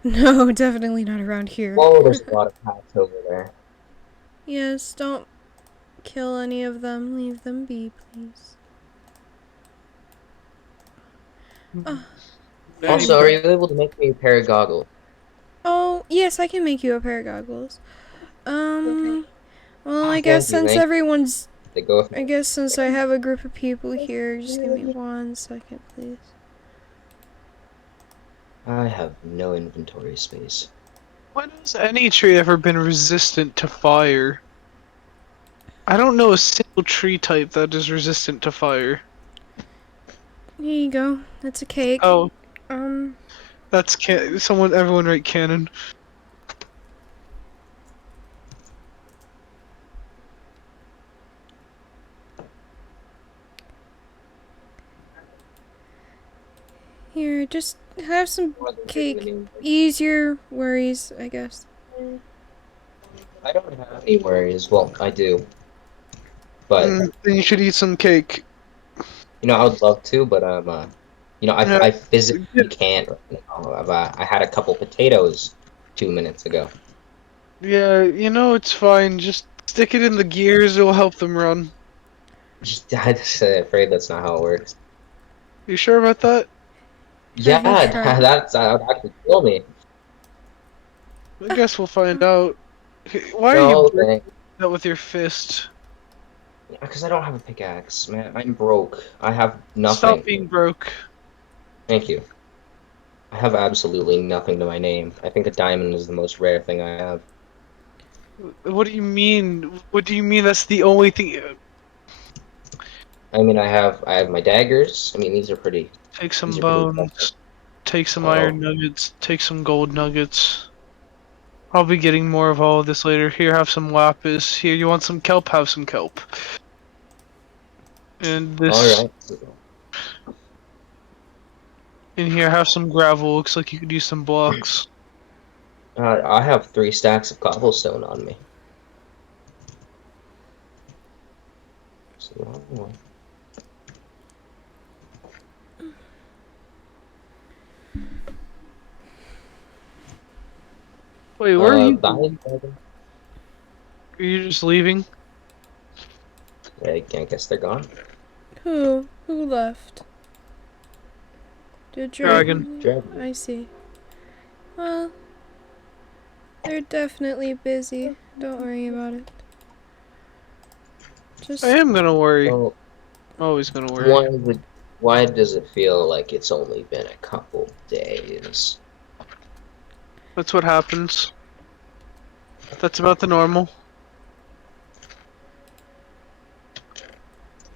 No, definitely not around here. Whoa, there's a lot of paths over there. Yes, don't kill any of them. Leave them be, please. Oh, Also, are you able to make me a pair of goggles? oh, yes, I can make you a pair of goggles. Well, I guess Thank you, since thank everyone's... you. They go with I me. guess since I have a group of people here, just give me 1 second, please. I have no inventory space. When has any tree ever been resistant to fire? I don't know a single tree type that is resistant to fire. Here you go. That's a cake. Oh, Um, that's everyone write cannon. here, just have some cake. Ease your worries, I guess. I don't have any worries. Well, I do. But, Then you should eat some cake. I would love to, but Yeah, I physically can't right now. I had a couple potatoes 2 minutes ago. yeah, it's fine. Just stick it in the gears, it'll help them run. I'm just afraid that's not how it works. You sure about that? Yeah, Have you tried? that would actually kill me. I guess we'll find out. Why are you No, breaking thank. that with your fist? Because I don't have a pickaxe, man. I'm broke. I have Stop nothing. being broke. Thank you. I have absolutely nothing to my name. I think a diamond is the most rare thing I have. What do you mean? What do you mean that's the only thing? I mean, I have my daggers. I mean, these are pretty. Take some These are pretty impressive. bones, take some Oh, iron nuggets, take some gold nuggets. I'll be getting more of all of this later. Here, have some lapis. Here, you want some kelp? Have some kelp. And all this, right. in here, have some gravel. Looks like you could use some blocks. I have 3 stacks of cobblestone on me. So, Wait, where are you bye. going? Are you just leaving? I guess they're gone. Who? Who left? Did Dragon. Dragon. I see. Well, they're definitely busy. Don't worry about it. Just I am gonna worry. So, I'm always gonna worry. why does it feel like it's only been a couple days? That's what happens. That's about the normal.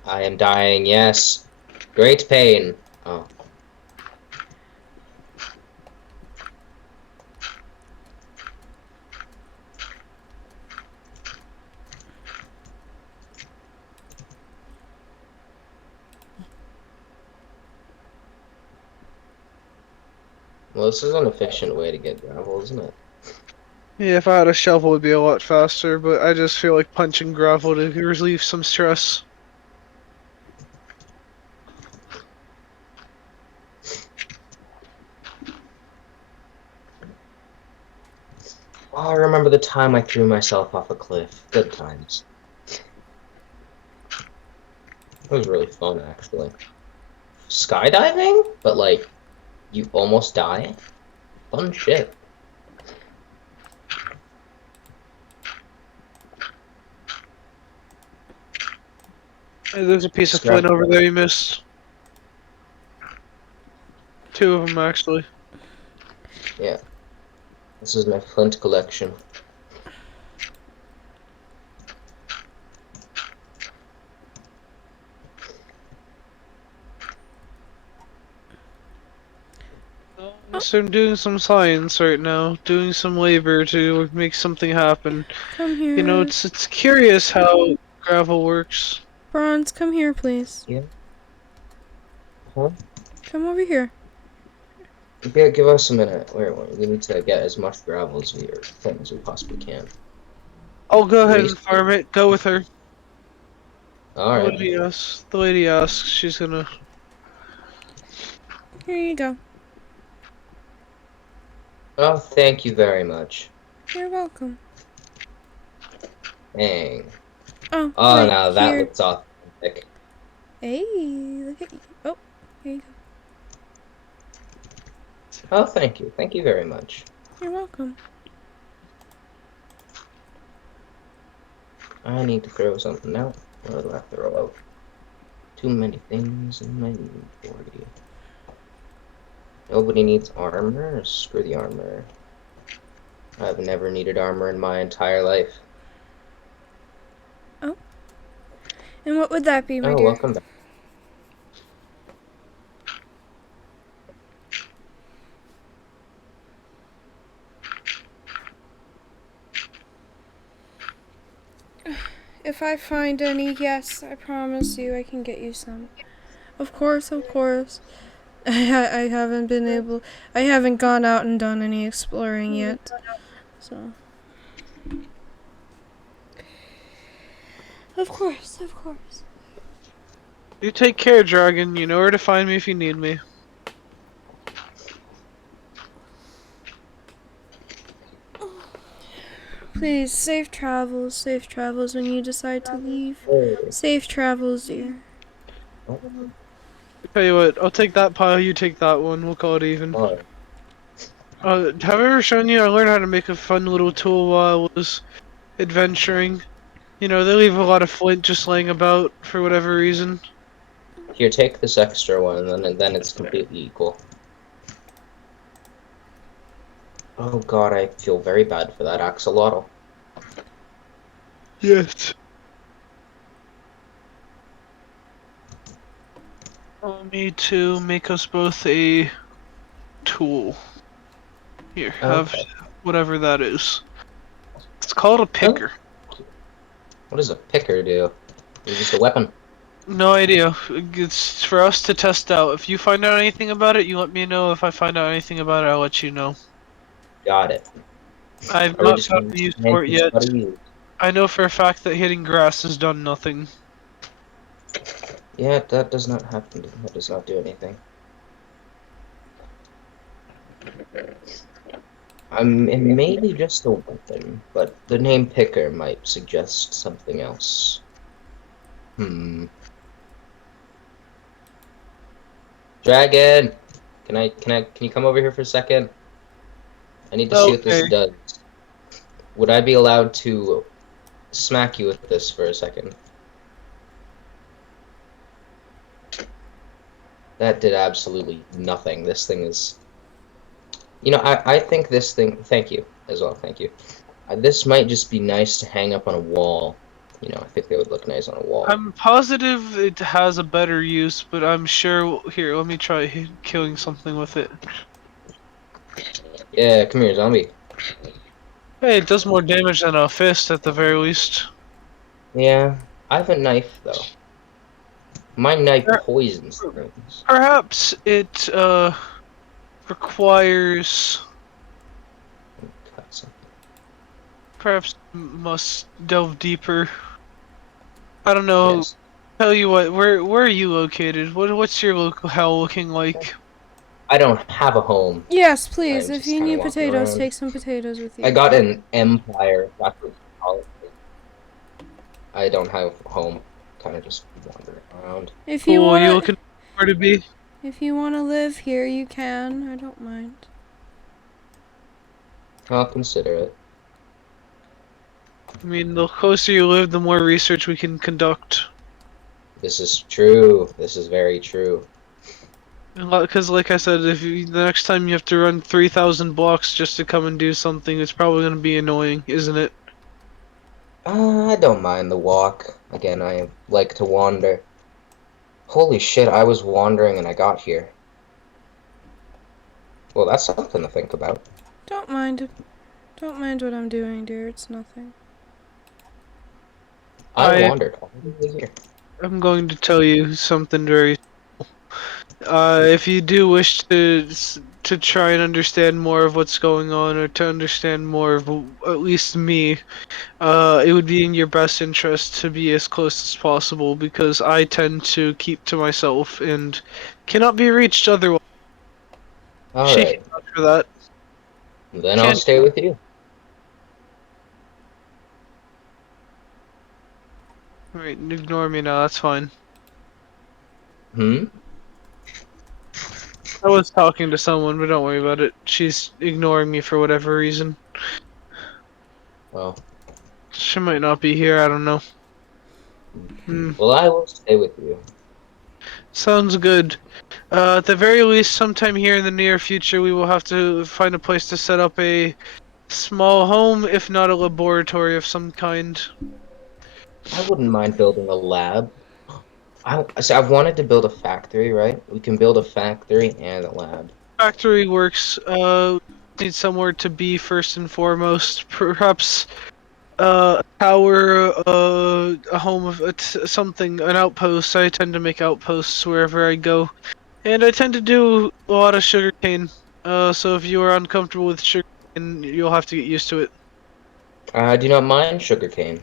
I am dying, yes. Great pain. Oh. Well, this is an efficient way to get gravel, isn't it? Yeah, if I had a shovel, it'd be a lot faster, but I just feel like punching gravel to relieve some stress. Oh, I remember the time I threw myself off a cliff. Good times. It was really fun, actually. Skydiving? But, like, you almost die? fun shit. Hey, there's a piece of Scrap. flint over there you missed. 2 of them, actually. Yeah. This is my flint collection. So I'm doing some science right now, doing some labor to make something happen. Come here. You know, it's curious how gravel works. Bronze, come here, please. Yeah. Huh? Come over here. Yeah, give us a minute. We need to get as much gravel as we possibly can. I'll go ahead and Waste. farm it. Go with her. All The right. lady asks. The lady asks. She's gonna. Here you go. Oh, thank you very much. You're welcome. Dang. Oh, Oh, right now that here. looks authentic. Hey, look at you. Oh, here you go. Oh, thank you. Thank you very much. You're welcome. I need to throw something out. What do I throw out? Too many things in my inventory. Nobody needs armor? Screw the armor. I've never needed armor in my entire life. Oh. And what would that be, my Oh, dear? welcome back. If I find any, yes, I promise you I can get you some. Of course, of course. I haven't been able... I haven't gone out and done any exploring yet. So... Of course, of course. You take care, Dragon. You know where to find me if you need me. Please, safe travels when you decide to leave. Oh. Safe travels, dear. Tell you what, I'll take that pile. You take that one. We'll call it even. Oh. Have I ever shown you? I learned how to make a fun little tool while I was adventuring. You know, they leave a lot of flint just laying about for whatever reason. Here, take this extra one, and then it's completely equal. Oh god, I feel very bad for that axolotl. Yes. Allow me to make us both a tool. Here, have Okay. whatever that is. It's called a picker. What does a picker do? Is it just a weapon? No idea. It's for us to test out. If you find out anything about it, you let me know. If I find out anything about it, I'll let you know. Got it. I've Are we not just found going a to use for it science yet. study? I know for a fact that hitting grass has done nothing. Yeah, that does not happen. That does not do anything. It may be just a weapon, but the name picker might suggest something else. Dragon! Can you come over here for a second? I need to see what this Okay. does. Would I be allowed to smack you with this for a second? That did absolutely nothing. This thing is... You know, I think this thing... Thank you, as well, thank you. This might just be nice to hang up on a wall. You know, I think they would look nice on a wall. I'm positive it has a better use, but I'm sure... Here, let me try killing something with it. Yeah, come here, zombie. Hey, it does more damage than a fist at the very least. Yeah, I have a knife, though. My knife Per- poisons things. Perhaps it, requires... Cut something. Perhaps must delve deeper. I don't know. Yes. Tell you what, where are you located? What's your locale looking like? I don't have a home. Yes, please. I'm If just you kind of need walking potatoes, around. take some potatoes with I you. got an empire. That's what you call it. I don't have a home. Kind of just wandering around. If you Cool, you wanna, looking where to be? if you wanna live here, you can. I don't mind. I'll consider it. I mean, the closer you live, the more research we can conduct. This is true. This is very true. Because, like I said, the next time you have to run 3,000 blocks just to come and do something, it's probably going to be annoying, isn't it? I don't mind the walk. Again, I like to wander. Holy shit, I was wandering and I got here. Well, that's something to think about. Don't mind. Don't mind what I'm doing, dear. It's nothing. I I wandered all the way here. am going to tell you something very. If you do wish to try and understand more of what's going on, or to understand more of at least me, it would be in your best interest to be as close as possible because I tend to keep to myself and cannot be reached otherwise. She can Alright, vouch for that. then I'll Can't. stay with you. Alright, ignore me now. That's fine. Hmm? I was talking to someone, but don't worry about it. She's ignoring me for whatever reason. Well, She might not be here. I don't know. Hmm. well, I will stay with you. Sounds good. At the very least, sometime here in the near future, we will have to find a place to set up a small home, if not a laboratory of some kind. I wouldn't mind building a lab. I've wanted to build a factory, right? We can build a factory and a lab. Factory works. Need somewhere to be first and foremost. Perhaps a tower, a home of something, an outpost. I tend to make outposts wherever I go, and I tend to do a lot of sugarcane. So if you are uncomfortable with sugarcane, you'll have to get used to it. I do not mind sugarcane.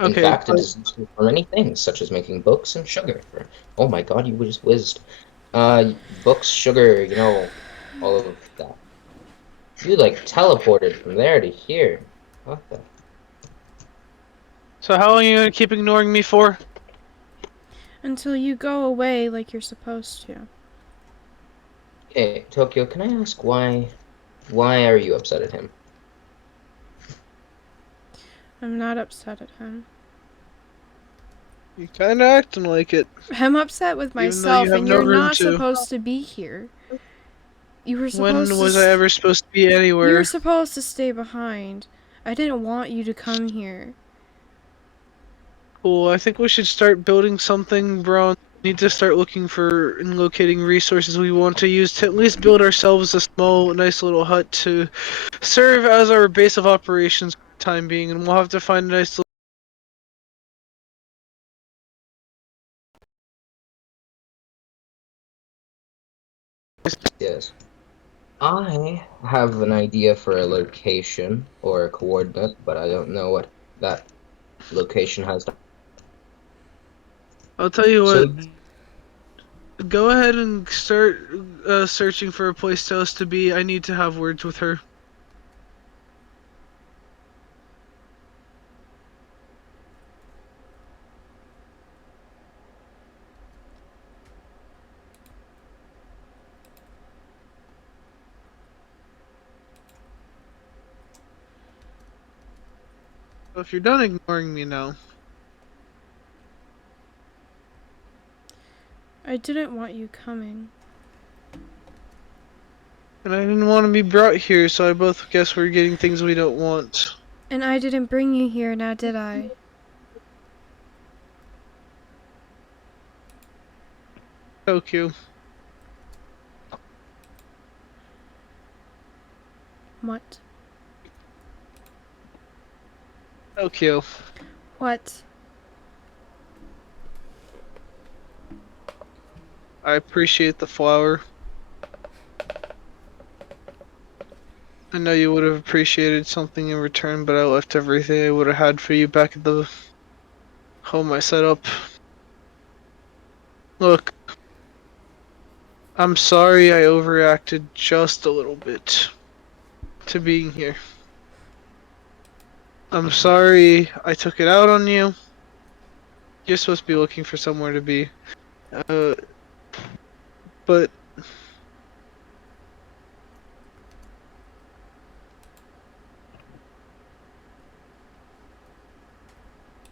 In Okay, fact, it is useful for many things, such as making books and sugar. For oh my God, you just whizzed. Books, sugar, all of that. You like teleported from there to here. What the? so how long are you gonna keep ignoring me for? Until you go away like you're supposed to. Okay, Tokyo, can I ask why? Why are you upset at him? I'm not upset at him. You're kinda acting like it, I'm upset with even though you myself, have and no you're room not to. supposed to be here. You were When supposed to. was I ever supposed to be You were anywhere? supposed to stay behind. I didn't want you to come here. Cool, I think we should start building something, bro. Need to start looking for and locating resources we want to use to at least build ourselves a small, nice little hut to serve as our base of operations for the time being, and we'll have to find a nice little. Yes. I have an idea for a location or a coordinate, but I don't know what that location has. I'll tell you So, what. Go ahead and start searching for a place to us to be. I need to have words with her. So if you're done ignoring me now, I didn't want you coming. and I didn't want to be brought here, so I both guess we're getting things we don't want. And I didn't bring you here, now did I? Tokyo. What? Tokyo. What? I appreciate the flower. I know you would have appreciated something in return, but I left everything I would have had for you back at the home I set up. Look, I'm sorry I overreacted just a little bit to being here. I'm sorry I took it out on you. You're supposed to be looking for somewhere to be. Uh, but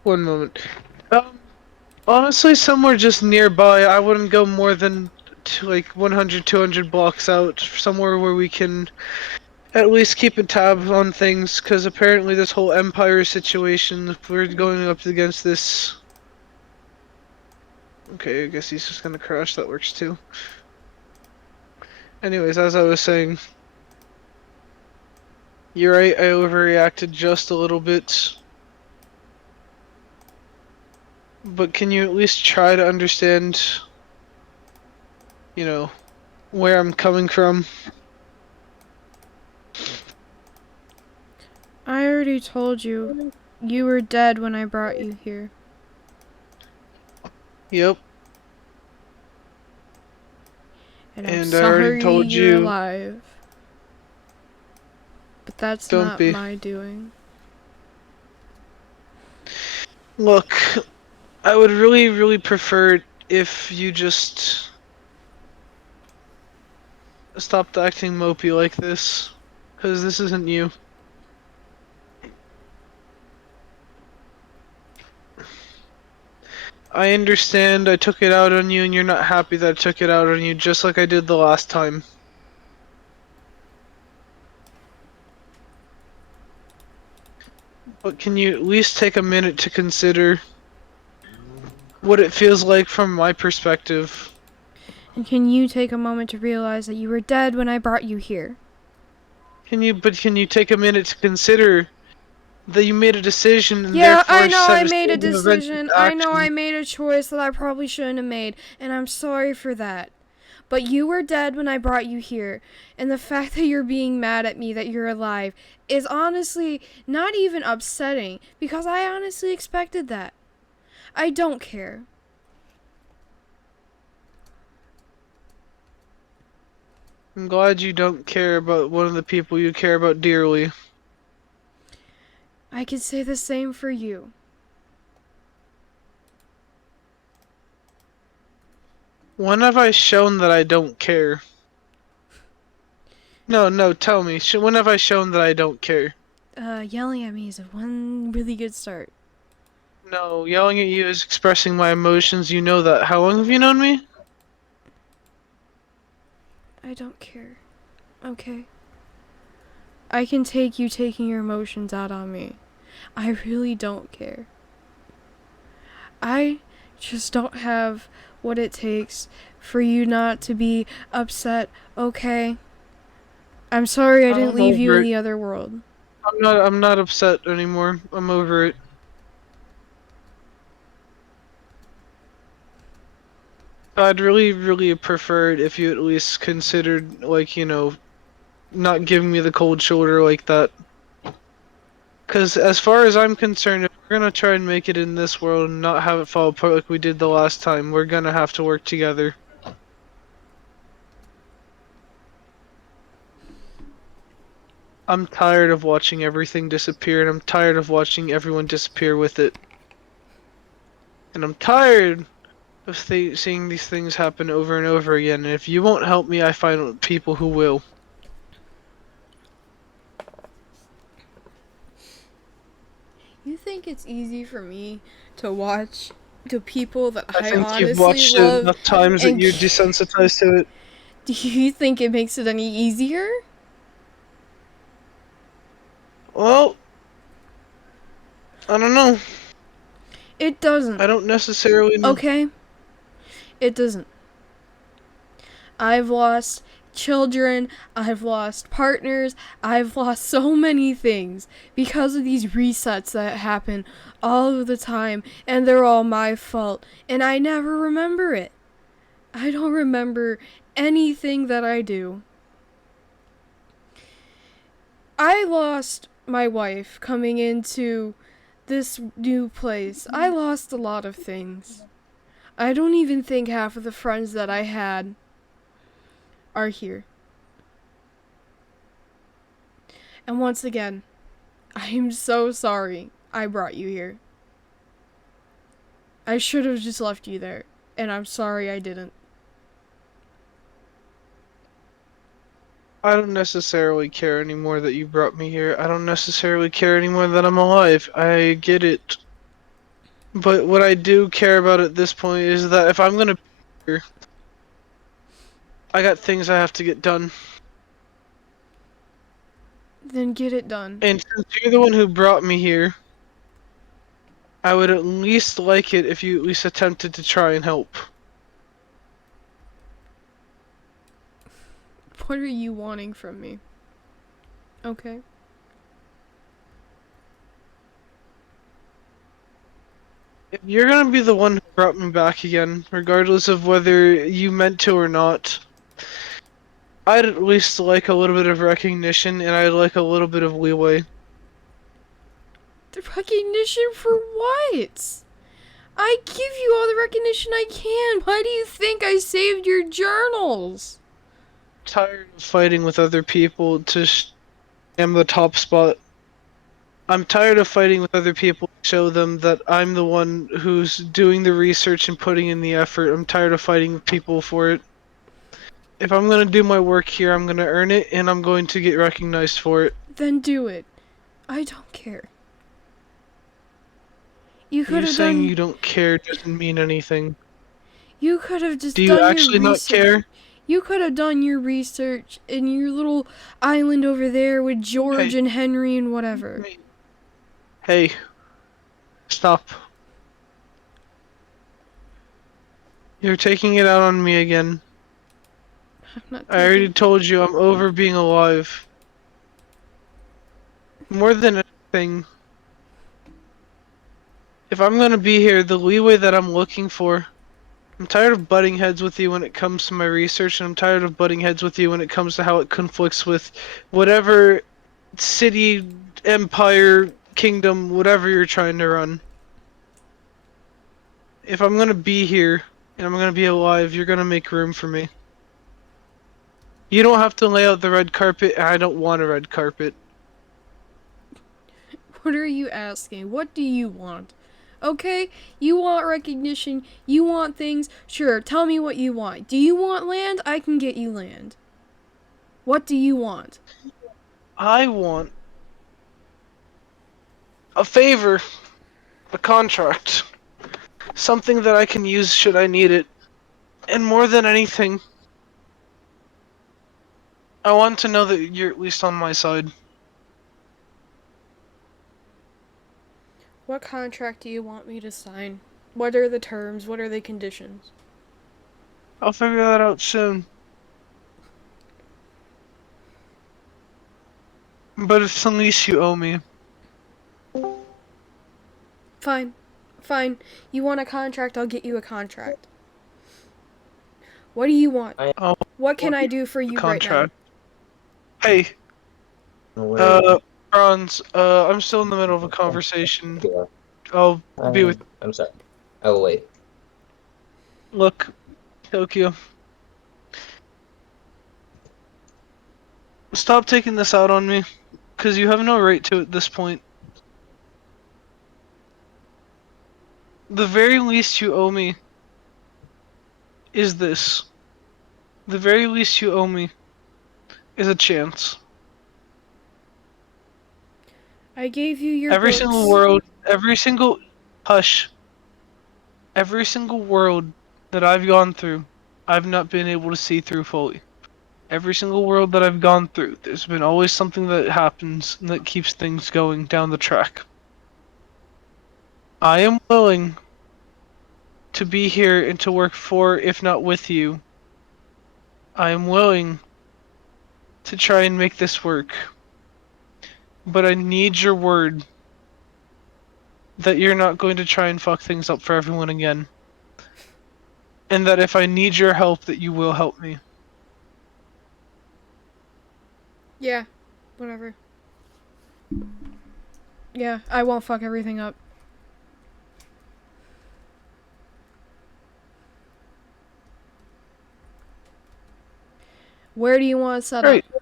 One moment. Honestly, somewhere just nearby. I wouldn't go more than like 100, 200 blocks out. Somewhere where we can at least keep a tab on things, because apparently this whole Empire situation, if we're going up against this... Okay, I guess he's just gonna crash, that works too. Anyways, as I was saying, you're right, I overreacted just a little bit. But can you at least try to understand, you know, where I'm coming from? I already told you. You were dead when I brought you here. Yep. And I'm And I already sorry told you're you, alive. But that's don't not be. my doing. Look, I would really, really prefer it if you just stopped acting mopey like this. Because this isn't you. I understand I took it out on you and you're not happy that I took it out on you just like I did the last time. But can you at least take a minute to consider what it feels like from my perspective? And can you take a moment to realize that you were dead when I brought you here? Can you take a minute to consider that you made a decision and Yeah, I therefore know set I a made a series of events decision. into I know action? I made a choice that I probably shouldn't have made, and I'm sorry for that. But you were dead when I brought you here, and the fact that you're being mad at me that you're alive is honestly not even upsetting, because I honestly expected that. I don't care. I'm glad you don't care about one of the people you care about dearly. I could say the same for you. When have I shown that I don't care? No, tell me. When have I shown that I don't care? Yelling at me is one really good start. No, yelling at you is expressing my emotions. You know that. How long have you known me? I don't care. Okay? I can take you taking your emotions out on me. I really don't care. I just don't have what it takes for you not to be upset, okay? I'm sorry I didn't I'm leave you over in it. the other world. I'm not upset anymore. I'm over it. I'd really, really preferred if you at least considered, like, not giving me the cold shoulder like that. Because as far as I'm concerned, if we're gonna try and make it in this world and not have it fall apart like we did the last time, we're gonna have to work together. I'm tired of watching everything disappear, and I'm tired of watching everyone disappear with it. And I'm tired of seeing these things happen over and over again, and if you won't help me, I find people who will. You think it's easy for me to watch the people that I I think you've honestly watched it love enough times that and you're desensitized to it. do you think it makes it any easier? Well, I don't know. It doesn't. I don't necessarily know. Okay? It doesn't. I've lost children, I've lost partners, I've lost so many things because of these resets that happen all of the time, and they're all my fault, and I never remember it. I don't remember anything that I do. I lost my wife coming into this new place. I lost a lot of things. I don't even think half of the friends that I had are here. And once again, I am so sorry I brought you here. I should have just left you there, and I'm sorry I didn't. I don't necessarily care anymore that you brought me here. I don't necessarily care anymore that I'm alive. I get it. But what I do care about at this point is that if I'm gonna be here, I got things I have to get done. Then get it done. And since you're the one who brought me here, I would at least like it if you at least attempted to try and help. What are you wanting from me? Okay. If you're gonna be the one who brought me back again, regardless of whether you meant to or not, I'd at least like a little bit of recognition and I'd like a little bit of leeway. The recognition for what? I give you all the recognition I can. Why do you think I saved your journals? Tired of fighting with other people to am the top spot. I'm tired of fighting with other people to show them that I'm the one who's doing the research and putting in the effort. I'm tired of fighting with people for it. If I'm gonna do my work here, I'm gonna earn it and I'm going to get recognized for it. Then do it. I don't care. You could You have saying done. you don't care doesn't mean anything. You could have just Do you done your actually not research. care? You could have done your research in your little island over there with George Hey. and Henry and whatever. Hey. Stop. You're taking it out on me again. I'm not I already taking. told you I'm over being alive. More than anything, if I'm gonna be here, the leeway that I'm looking for, I'm tired of butting heads with you when it comes to my research, and I'm tired of butting heads with you when it comes to how it conflicts with whatever city, empire, kingdom, whatever you're trying to run. If I'm gonna be here, and I'm gonna be alive, you're gonna make room for me. You don't have to lay out the red carpet, and I don't want a red carpet. What are you asking? What do you want? Okay, you want recognition, you want things. Sure, tell me what you want. Do you want land? I can get you land. What do you want? I want a favor, a contract, something that I can use should I need it. And more than anything, I want to know that you're at least on my side. What contract do you want me to sign? What are the terms? What are the conditions? I'll figure that out soon. But it's the least you owe me. Fine. Fine. You want a contract, I'll get you a contract. What do you want? I'll What can want I do for a you right now? contract. Hey, Bronze, I'm still in the middle of a conversation. Yeah. I'll be with I'm sorry. I will wait. Look, Tokyo. Stop taking this out on me, because you have no right to at this point. The very least you owe me is this. The very least you owe me is a chance. I gave you your Every books. single world, every single hush, every single world that I've gone through, I've not been able to see through fully. Every single world that I've gone through, there's been always something that happens that keeps things going down the track. I am willing to be here and to work for, if not with you. I am willing to try and make this work. But I need your word that you're not going to try and fuck things up for everyone again. And that if I need your help, that you will help me. Yeah, whatever. Yeah, I won't fuck everything up. Where do you want to set Great. up?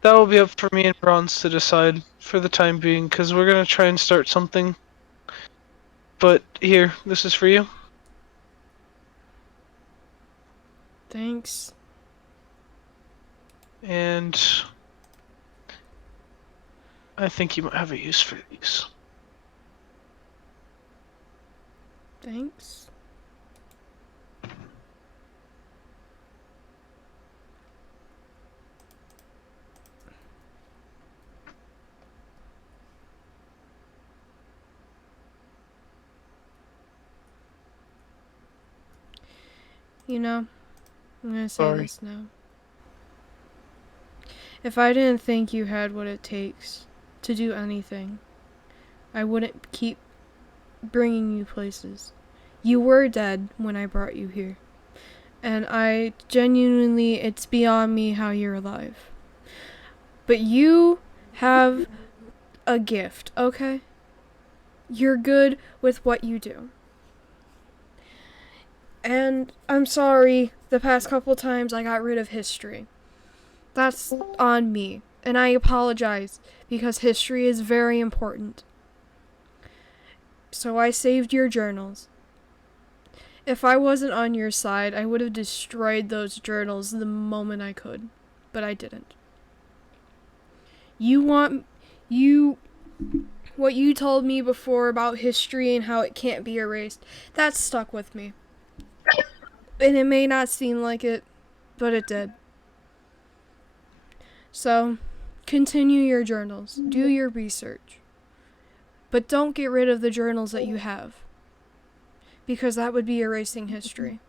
That will be up for me and Bronze to decide for the time being, because we're going to try and start something. But here, this is for you. Thanks. And I think you might have a use for these. Thanks. You know, I'm gonna say Sorry. this now. If I didn't think you had what it takes to do anything, I wouldn't keep bringing you places. You were dead when I brought you here. And I genuinely, it's beyond me how you're alive. But you have a gift, okay? You're good with what you do. And I'm sorry the past couple times I got rid of history. That's on me. And I apologize because history is very important. So I saved your journals. If I wasn't on your side, I would have destroyed those journals the moment I could. But I didn't. What you told me before about history and how it can't be erased, that stuck with me. And it may not seem like it, but it did. So, continue your journals. Do your research. But don't get rid of the journals that you have. Because that would be erasing history.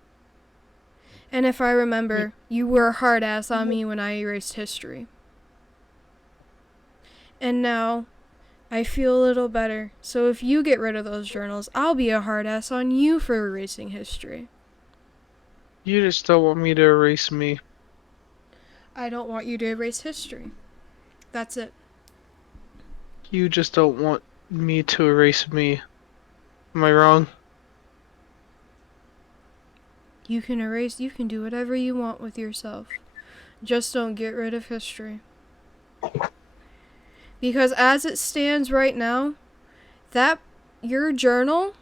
And if I remember, you were a hard ass on me when I erased history. And now, I feel a little better. So if you get rid of those journals, I'll be a hard ass on you for erasing history. You just don't want me to erase me. I don't want you to erase history. That's it. You just don't want me to erase me. Am I wrong? You can do whatever you want with yourself. Just don't get rid of history. Because as it stands right now, your journal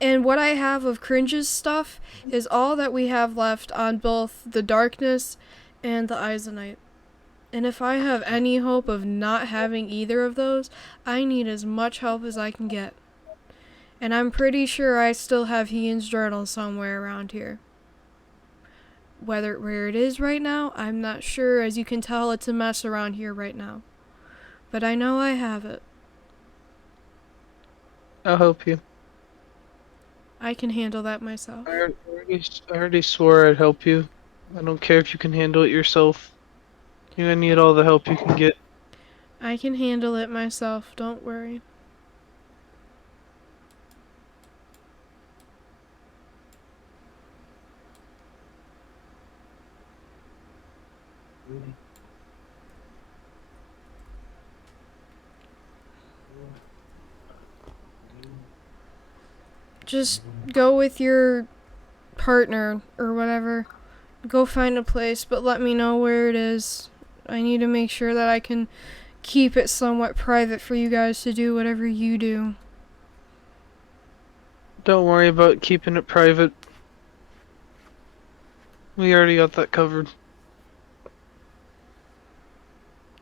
and what I have of Cringe's stuff is all that we have left on both the Darkness and the Izonite. And if I have any hope of not having either of those, I need as much help as I can get. And I'm pretty sure I still have Ian's journal somewhere around here. Where it is right now, I'm not sure. As you can tell, it's a mess around here right now. But I know I have it. I'll help you. I can handle that myself. I already swore I'd help you. I don't care if you can handle it yourself. You're gonna need all the help you can get. I can handle it myself, don't worry. Just go with your partner or whatever. Go find a place, but let me know where it is. I need to make sure that I can keep it somewhat private for you guys to do whatever you do. Don't worry about keeping it private. We already got that covered.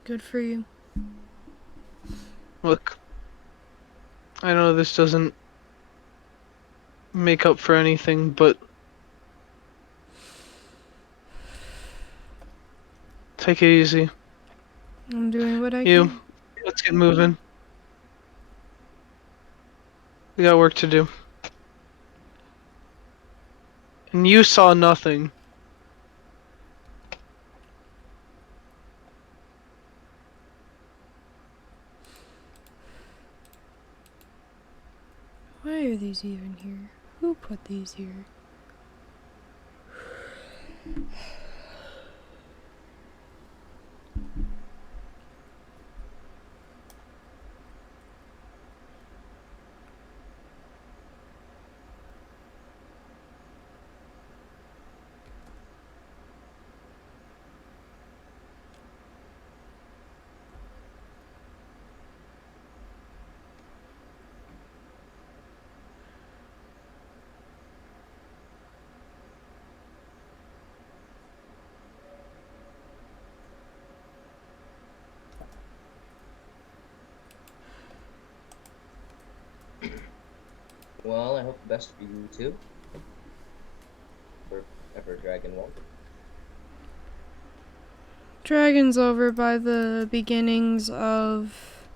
Good for you. Look, I know this doesn't make up for anything, but take it easy. I'm doing what I You, can. let's get moving. We got work to do. And you saw nothing. Why are these even here? Who put these here? Well, I hope the best for you too. Wherever Dragon won't. Dragon's over by the beginnings of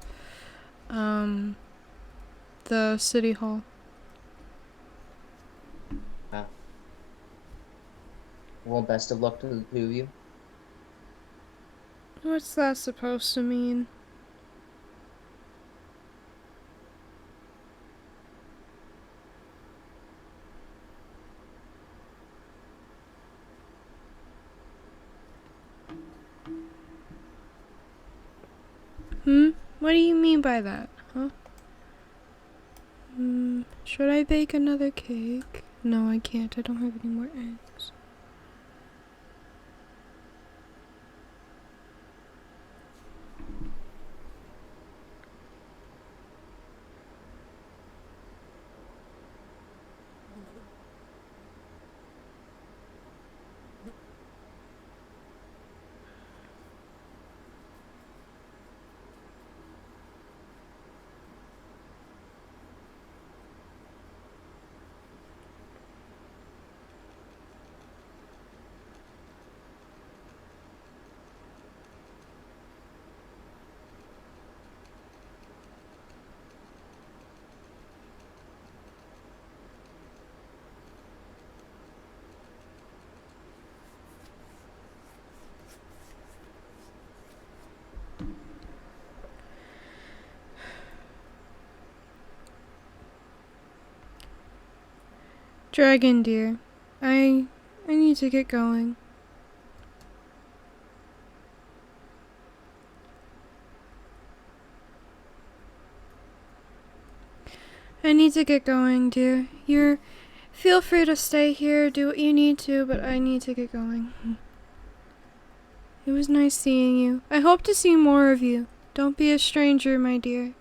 the city hall. Ah. Well, best of luck to the two of you. What's that supposed to mean? What do you mean by that, huh? Should I bake another cake? No, I can't. I don't have any more eggs. Dragon dear, I need to get going. I need to get going, dear. Feel free to stay here, do what you need to, but I need to get going. It was nice seeing you. I hope to see more of you. Don't be a stranger, my dear.